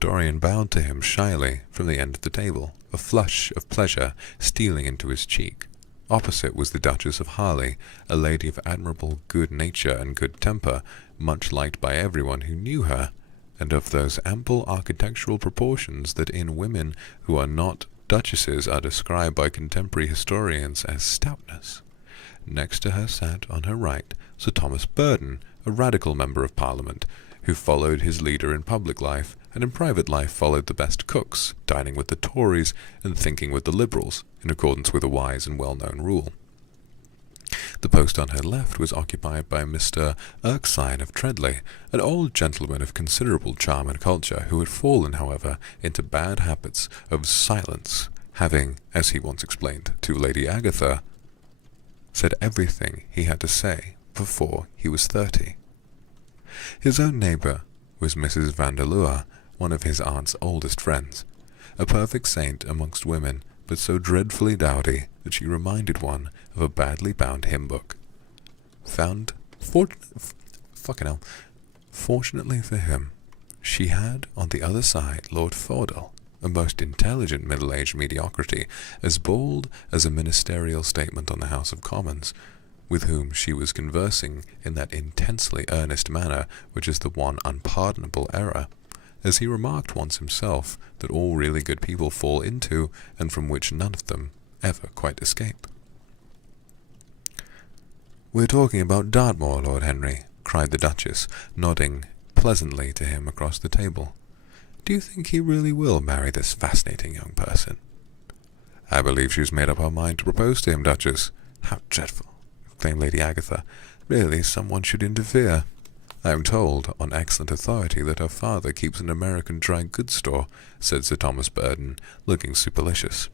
Dorian bowed to him shyly from the end of the table, a flush of pleasure stealing into his cheek. Opposite was the Duchess of Harley, a lady of admirable good nature and good temper, much liked by everyone who knew her, and of those ample architectural proportions that in women who are not duchesses are described by contemporary historians as stoutness. Next to her sat, on her right, Sir Thomas Burden, a radical member of Parliament, who followed his leader in public life, and in private life followed the best cooks, dining with the Tories and thinking with the Liberals, in accordance with a wise and well-known rule. The post on her left was occupied by Mr. Erskine of Treadley, an old gentleman of considerable charm and culture, who had fallen, however, into bad habits of silence, having, as he once explained to Lady Agatha, said everything he had to say before he was 30. His own neighbour was Mrs. Vandeleur, one of his aunt's oldest friends, a perfect saint amongst women, but so dreadfully dowdy that she reminded one of a badly bound hymn book. Fortunately for him, she had on the other side Lord Fordell, a most intelligent middle-aged mediocrity, as bold as a ministerial statement on the House of Commons, with whom she was conversing in that intensely earnest manner which is the one unpardonable error, as he remarked once himself, that all really good people fall into, and from which none of them ever quite escape. "We're talking about Dartmoor, Lord Henry," cried the Duchess, nodding pleasantly to him across the table. "Do you think he really will marry this fascinating young person?" "I believe she's made up her mind to propose to him, Duchess." "How dreadful!" exclaimed Lady Agatha. "Really, someone should interfere. I am told, on excellent authority, that her father keeps an American dry goods store," said Sir Thomas Burden, looking supercilious.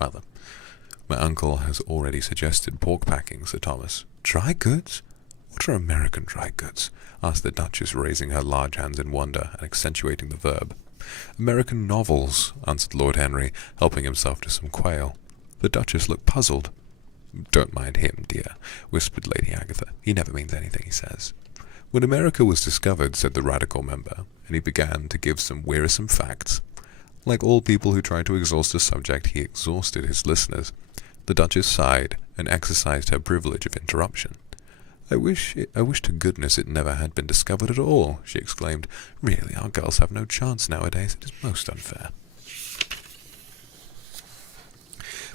"My uncle has already suggested pork packing, Sir Thomas." "Dry goods? What are American dry goods?" asked the Duchess, raising her large hands in wonder and accentuating the verb. "American novels," answered Lord Henry, helping himself to some quail. The Duchess looked puzzled. "Don't mind him, dear," whispered Lady Agatha. "He never means anything he says." "When America was discovered," said the radical member, and he began to give some wearisome facts. Like all people who try to exhaust a subject, he exhausted his listeners. The Duchess sighed and exercised her privilege of interruption. I wish to goodness it never had been discovered at all," she exclaimed. "Really, our girls have no chance nowadays. It is most unfair."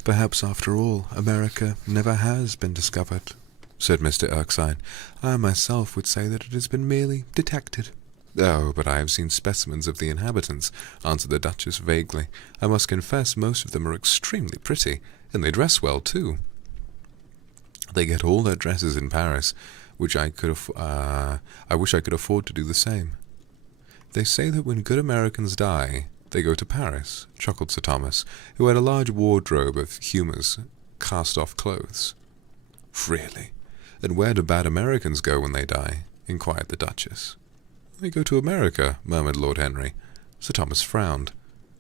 "Perhaps, after all, America never has been discovered," said Mr. Erskine. "I myself would say that it has been merely detected." "Oh, but I have seen specimens of the inhabitants," answered the Duchess vaguely. "I must confess most of them are extremely pretty, and they dress well, too. They get all their dresses in Paris, which I wish I could afford to do the same." "They say that when good Americans die, they go to Paris," chuckled Sir Thomas, who had a large wardrobe of Humour's cast-off clothes. "Really? And where do bad Americans go when they die?" inquired the Duchess. "They go to America," murmured Lord Henry. Sir Thomas frowned.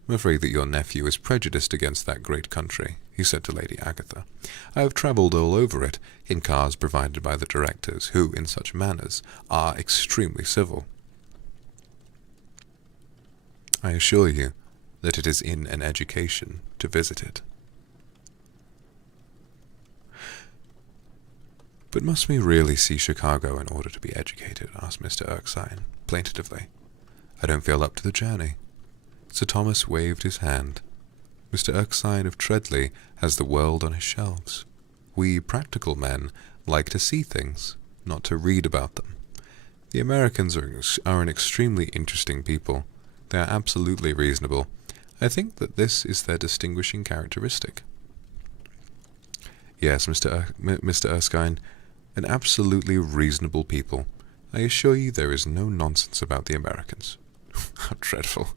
"I'm afraid that your nephew is prejudiced against that great country," he said to Lady Agatha. "I have travelled all over it, in cars provided by the directors, who, in such matters, are extremely civil." I assure you that it is in an education to visit it. But must we really see Chicago in order to be educated? Asked Mr. Erskine, plaintively. I don't feel up to the journey. Sir Thomas waved his hand. Mr. Erskine of Treadley has the world on his shelves. We practical men like to see things, not to read about them. The Americans are an extremely interesting people. They are absolutely reasonable. I think that this is their distinguishing characteristic. Yes, Mr. Erskine, an absolutely reasonable people. I assure you there is no nonsense about the Americans. How dreadful,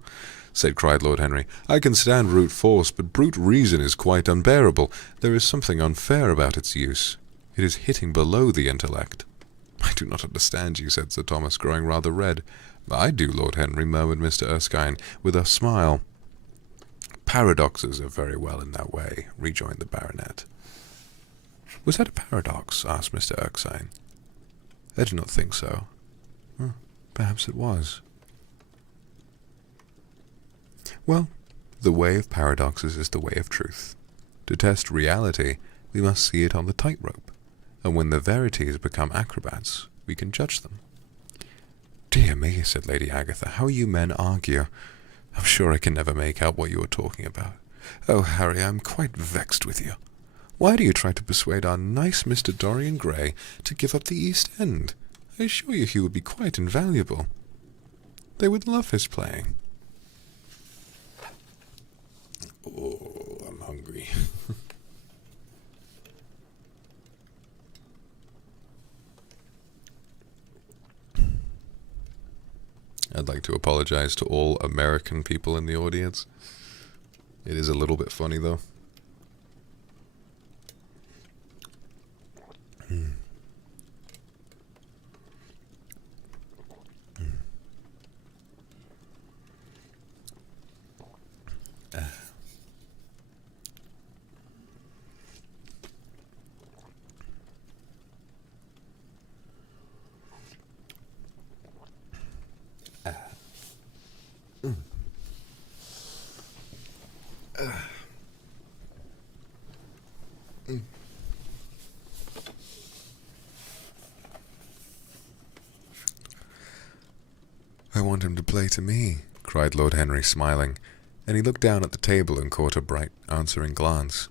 cried Lord Henry. I can stand brute force, but brute reason is quite unbearable. There is something unfair about its use. It is hitting below the intellect. I do not understand you, said Sir Thomas, growing rather red. I do, Lord Henry, murmured Mr. Erskine, with a smile. Paradoxes are very well in that way, rejoined the baronet. Was that a paradox? Asked Mr. Erskine. I do not think so. Perhaps it was. Well, the way of paradoxes is the way of truth. To test reality, we must see it on the tightrope, and when the verities become acrobats, we can judge them. Dear me, said Lady Agatha, how you men argue. I'm sure I can never make out what you are talking about. Oh, Harry, I'm quite vexed with you. Why do you try to persuade our nice Mr. Dorian Gray to give up the East End? I assure you he would be quite invaluable. They would love his playing. Oh, I'm hungry. I'd like to apologize to all American people in the audience. It is a little bit funny, though. I want him to play to me, cried Lord Henry, smiling, and he looked down at the table and caught a bright, answering glance.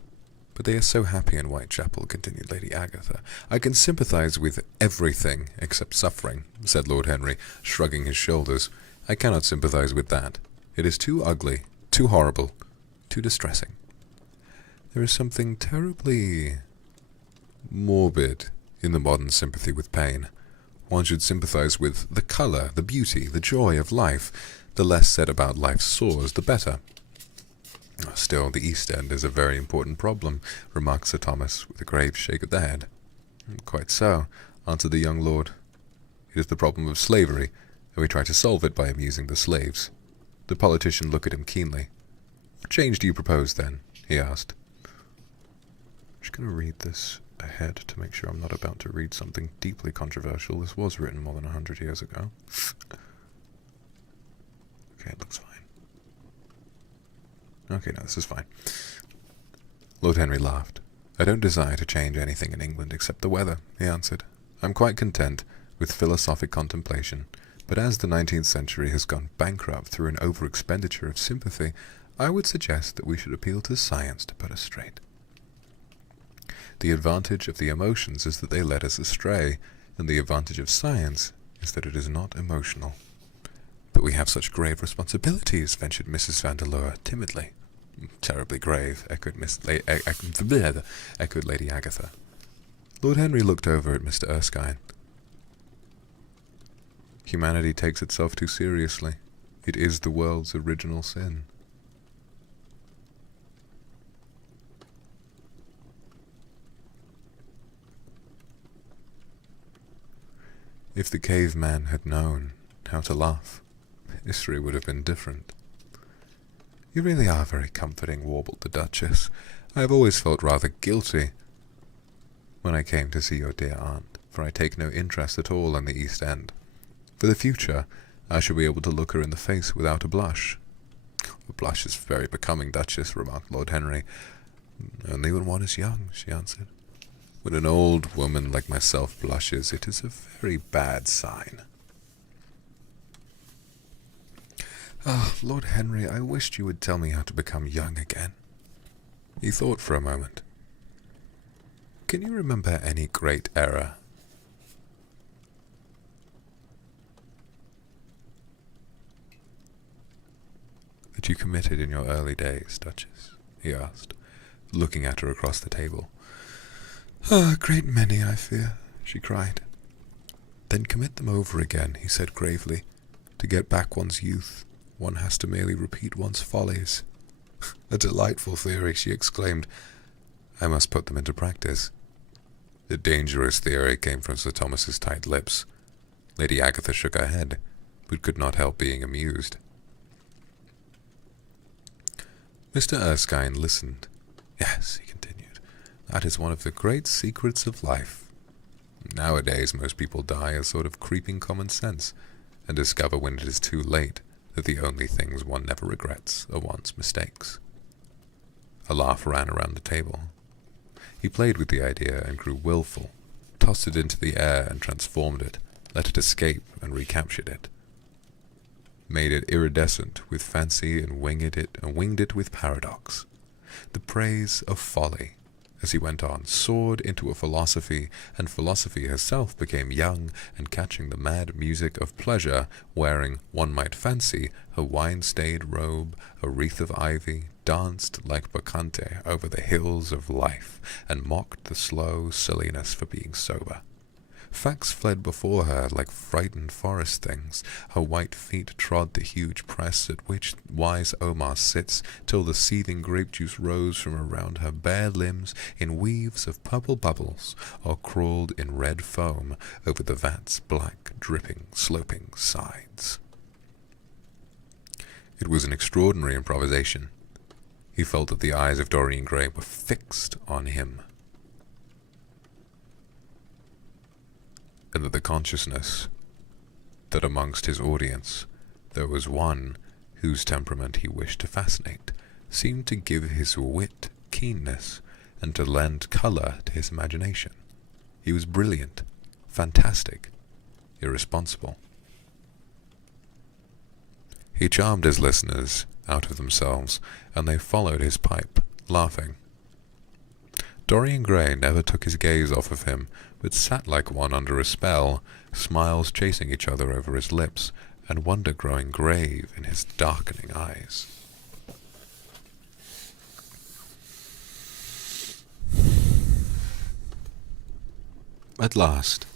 But they are so happy in Whitechapel, continued Lady Agatha. I can sympathize with everything except suffering, said Lord Henry, shrugging his shoulders. I cannot sympathize with that. It is too ugly, too horrible, too distressing. There is something terribly morbid in the modern sympathy with pain. One should sympathize with the color, the beauty, the joy of life. The less said about life's sores, the better. Still, the East End is a very important problem, remarked Sir Thomas, with a grave shake of the head. Quite so, answered the young lord. It is the problem of slavery, and we try to solve it by amusing the slaves. The politician looked at him keenly. What change do you propose, then? He asked. I'm just going to read this ahead to make sure I'm not about to read something deeply controversial. This was written more than 100 years ago. Okay, it looks fine. Okay, no, this is fine. Lord Henry laughed. I don't desire to change anything in England except the weather, he answered. I'm quite content with philosophic contemplation, but as the 19th century has gone bankrupt through an over-expenditure of sympathy, I would suggest that we should appeal to science to put us straight. The advantage of the emotions is that they lead us astray, and the advantage of science is that it is not emotional. But we have such grave responsibilities, ventured Mrs. Vandeleur timidly. Terribly grave, echoed Lady Agatha. Lord Henry looked over at Mr. Erskine. Humanity takes itself too seriously. It is the world's original sin. If the caveman had known how to laugh, history would have been different. You really are very comforting, warbled the Duchess. I have always felt rather guilty when I came to see your dear aunt, for I take no interest at all in the East End. For the future, I shall be able to look her in the face without a blush. "A blush is very becoming, Duchess," remarked Lord Henry. "Only when one is young," she answered. "When an old woman like myself blushes, it is a very bad sign." "Ah, Lord Henry, I wished you would tell me how to become young again." He thought for a moment. "Can you remember any great error?" "That you committed in your early days, Duchess?" he asked, looking at her across the table. "Ah, a great many, I fear," she cried. "Then commit them over again," he said gravely. "To get back one's youth, one has to merely repeat one's follies." "A delightful theory," she exclaimed. "I must put them into practice." The dangerous theory came from Sir Thomas's tight lips. Lady Agatha shook her head, but could not help being amused. Mr. Erskine listened. "Yes," he continued, "that is one of the great secrets of life. Nowadays most people die a sort of creeping common sense, and discover when it is too late that the only things one never regrets are one's mistakes." A laugh ran around the table. He played with the idea and grew willful, tossed it into the air and transformed it, let it escape and recaptured it, made it iridescent with fancy and winged it with paradox. The praise of folly, as he went on, soared into a philosophy, and philosophy herself became young and catching the mad music of pleasure, wearing, one might fancy, a wine-stained robe, a wreath of ivy, danced like Bacchante over the hills of life, and mocked the slow silliness for being sober. Facts fled before her like frightened forest things. Her white feet trod the huge press at which wise Omar sits, till the seething grape juice rose from around her bare limbs in weaves of purple bubbles, or crawled in red foam over the vat's black, dripping, sloping sides. It was an extraordinary improvisation. He felt that the eyes of Dorian Gray were fixed on him, and that the consciousness that amongst his audience there was one whose temperament he wished to fascinate seemed to give his wit keenness and to lend colour to his imagination. He was brilliant, fantastic, irresponsible. He charmed his listeners out of themselves, and they followed his pipe, laughing. Dorian Gray never took his gaze off of him, but sat like one under a spell, smiles chasing each other over his lips, and wonder growing grave in his darkening eyes. At last,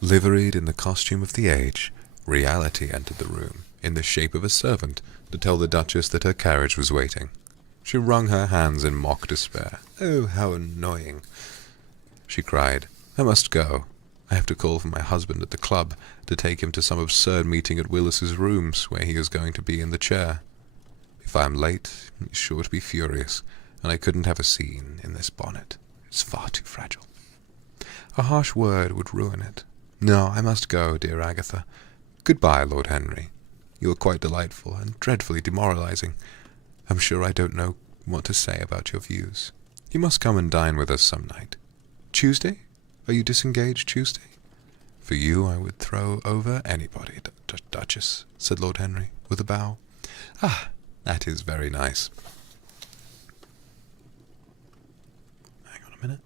liveried in the costume of the age, reality entered the room, in the shape of a servant, to tell the Duchess that her carriage was waiting. She wrung her hands in mock despair. "Oh, how annoying!" she cried. "I must go. I have to call for my husband at the club, to take him to some absurd meeting at Willis's rooms, where he is going to be in the chair. If I am late, he's sure to be furious, and I couldn't have a scene in this bonnet. It's far too fragile. A harsh word would ruin it. No, I must go, dear Agatha. Goodbye, Lord Henry. You are quite delightful, and dreadfully demoralizing. I'm sure I don't know what to say about your views. You must come and dine with us some night. Tuesday? Are you disengaged Tuesday?" "For you I would throw over anybody, Duchess," said Lord Henry, with a bow. "Ah, that is very nice." Hang on a minute.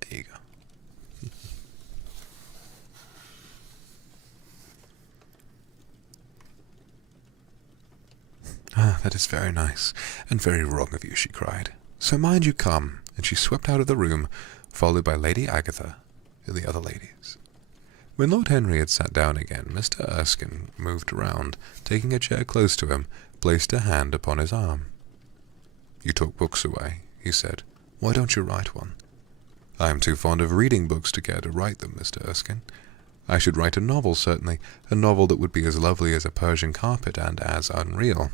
There you go. "Ah, that is very nice, and very wrong of you," she cried. "So mind you come," and she swept out of the room, followed by Lady Agatha and the other ladies. When Lord Henry had sat down again, Mr. Erskine moved round, taking a chair close to him, placed a hand upon his arm. "You took books away," he said. "Why don't you write one?" "I am too fond of reading books to care to write them, Mr. Erskine. I should write a novel, certainly, a novel that would be as lovely as a Persian carpet and as unreal.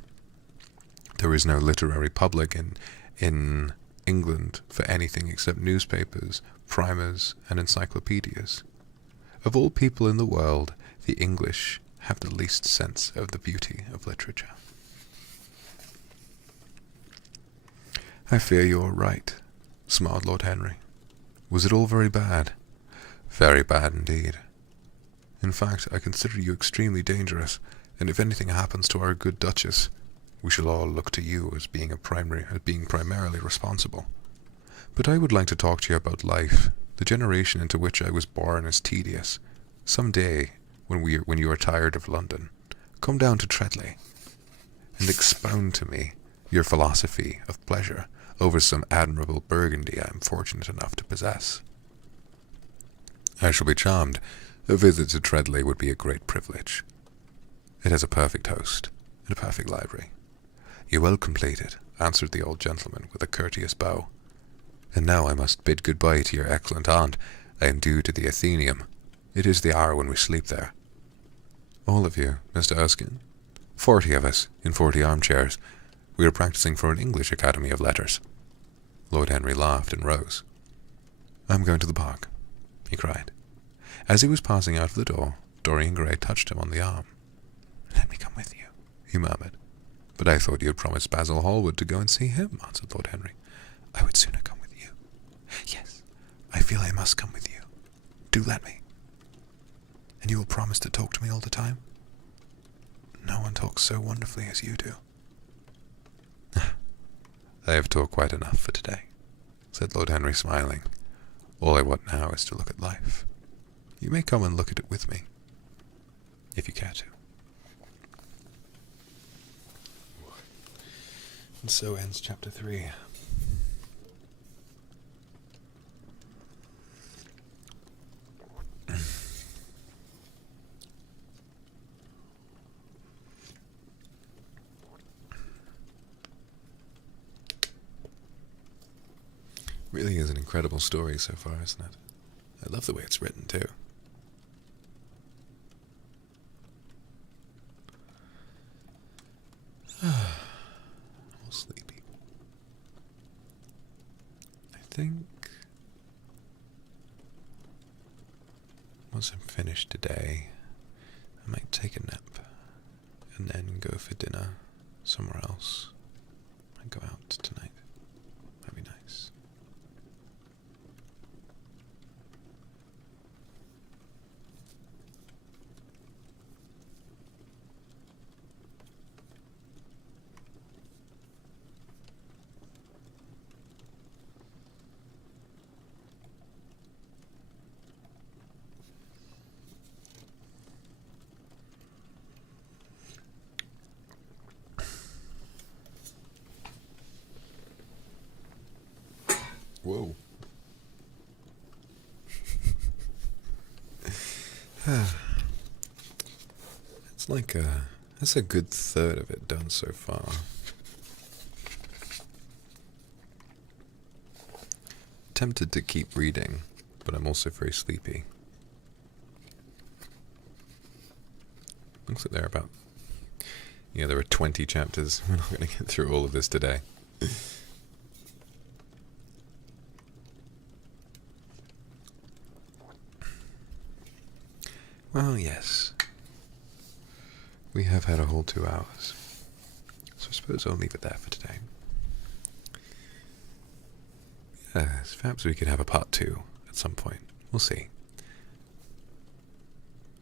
There is no literary public in England for anything except newspapers, primers, and encyclopedias. Of all people in the world, the English have the least sense of the beauty of literature. I fear you are right, smiled Lord Henry. Was it all very bad? Very bad indeed. In fact, I consider you extremely dangerous, and if anything happens to our good Duchess, we shall all look to you as being primarily responsible. But I would like to talk to you about life. The generation into which I was born is tedious. Some day, when you are tired of London, come down to Treadley, and expound to me your philosophy of pleasure over some admirable Burgundy I am fortunate enough to possess. I shall be charmed. A visit to Treadley would be a great privilege. It has a perfect host, and a perfect library. You will complete it, answered the old gentleman with a courteous bow. And now I must bid good-bye to your excellent aunt. I am due to the Athenaeum. It is the hour when we sleep there. All of you, Mr. Erskine? 40 of us, in 40 armchairs. We are practicing for an English Academy of Letters. Lord Henry laughed and rose. I'm going to the park, he cried. As he was passing out of the door, Dorian Gray touched him on the arm. Let me come with you, he murmured. But I thought you had promised Basil Hallward to go and see him, answered Lord Henry. I would sooner come with you. Yes, I feel I must come with you. Do let me. And you will promise to talk to me all the time? No one talks so wonderfully as you do. I have talked quite enough for today, said Lord Henry, smiling. All I want now is to look at life. You may come and look at it with me, if you care to. And so ends chapter 3. Really is an incredible story so far, isn't it? I love the way it's written too. All sleepy. I think once I'm finished today, I might take a nap and then go for dinner somewhere else. I go out tonight. That'd be nice. Whoa. It's like that's a good third of it done so far. Tempted to keep reading, but I'm also very sleepy. Looks like there are about, there are 20 chapters. We're not going to get through all of this today. Well, yes. We have had a whole 2 hours. So I suppose I'll leave it there for today. Yes, perhaps we could have a part 2 at some point. We'll see.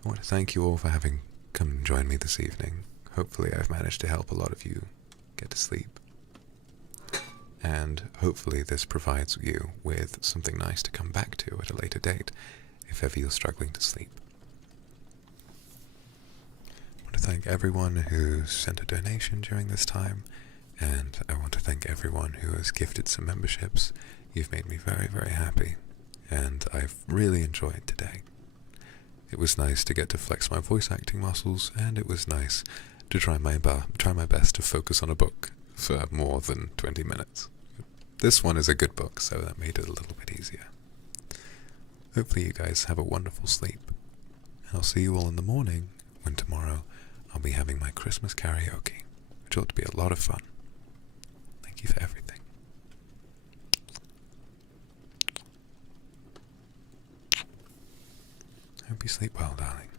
I want to thank you all for having come and joined me this evening. Hopefully I've managed to help a lot of you get to sleep. And hopefully this provides you with something nice to come back to at a later date, if ever you're struggling to sleep. I want to thank everyone who sent a donation during this time, and I want to thank everyone who has gifted some memberships. You've made me very, very happy, and I've really enjoyed today. It was nice to get to flex my voice acting muscles, and it was nice to try my best to focus on a book for more than 20 minutes. This one is a good book, so that made it a little bit easier. Hopefully you guys have a wonderful sleep, and I'll see you all in the morning, when tomorrow I'll be having my Christmas karaoke, which ought to be a lot of fun. Thank you for everything. Hope you sleep well, darling.